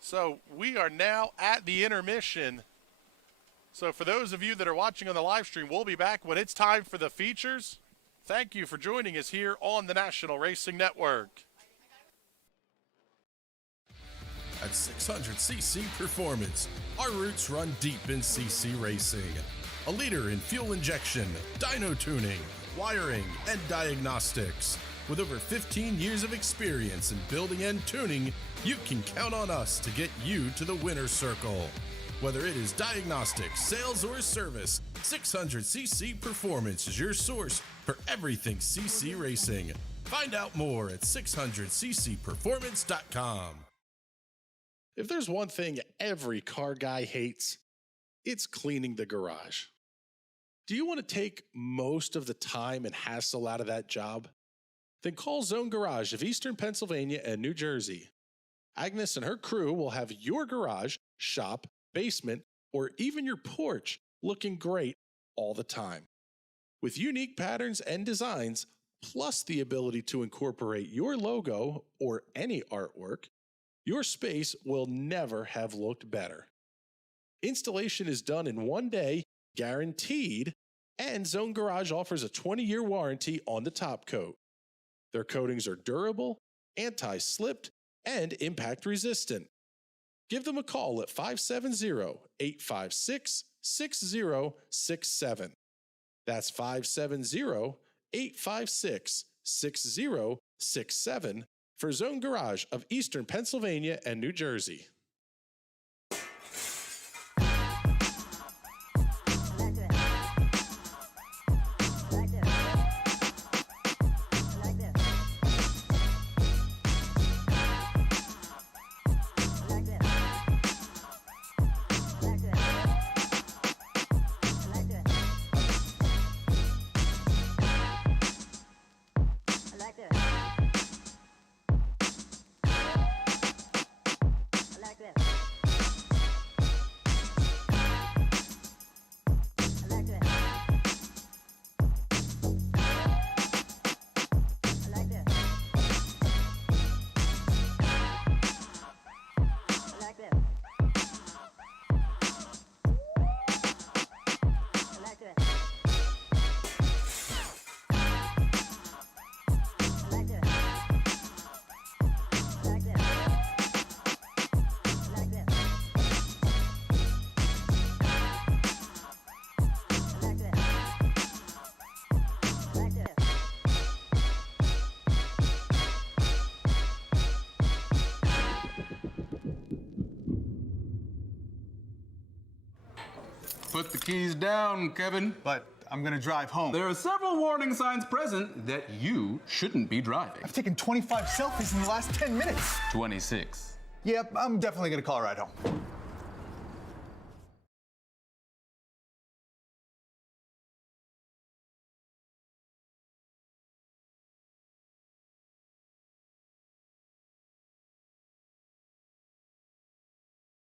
So we are now at the intermission. So for those of you that are watching on the live stream, we'll be back when it's time for the features. Thank you for joining us here on the National Racing Network. At 600cc Performance, our roots run deep in CC racing. A leader in fuel injection, dyno tuning, wiring, and diagnostics. With over 15 years of experience in building and tuning, you can count on us to get you to the winner's circle. Whether it is diagnostics, sales, or service, 600cc Performance is your source for everything CC racing. Find out more at 600ccperformance.com. If there's one thing every car guy hates, it's cleaning the garage. Do you want to take most of the time and hassle out of that job? Then call Zone Garage of Eastern Pennsylvania and New Jersey. Agnes and her crew will have your garage, shop, basement, or even your porch looking great all the time. With unique patterns and designs, plus the ability to incorporate your logo or any artwork, your space will never have looked better. Installation is done in 1 day, guaranteed, and Zone Garage offers a 20-year warranty on the top coat. Their coatings are durable, anti-slipped, and impact resistant. Give them a call at 570-856-6067. That's 570-856-6067 for Zone Garage of Eastern Pennsylvania and New Jersey. Put the keys down, Kevin. But I'm gonna drive home. There are several warning signs present that you shouldn't be driving. I've taken 25 selfies in the last 10 minutes. 26. Yep, I'm definitely gonna call a ride home.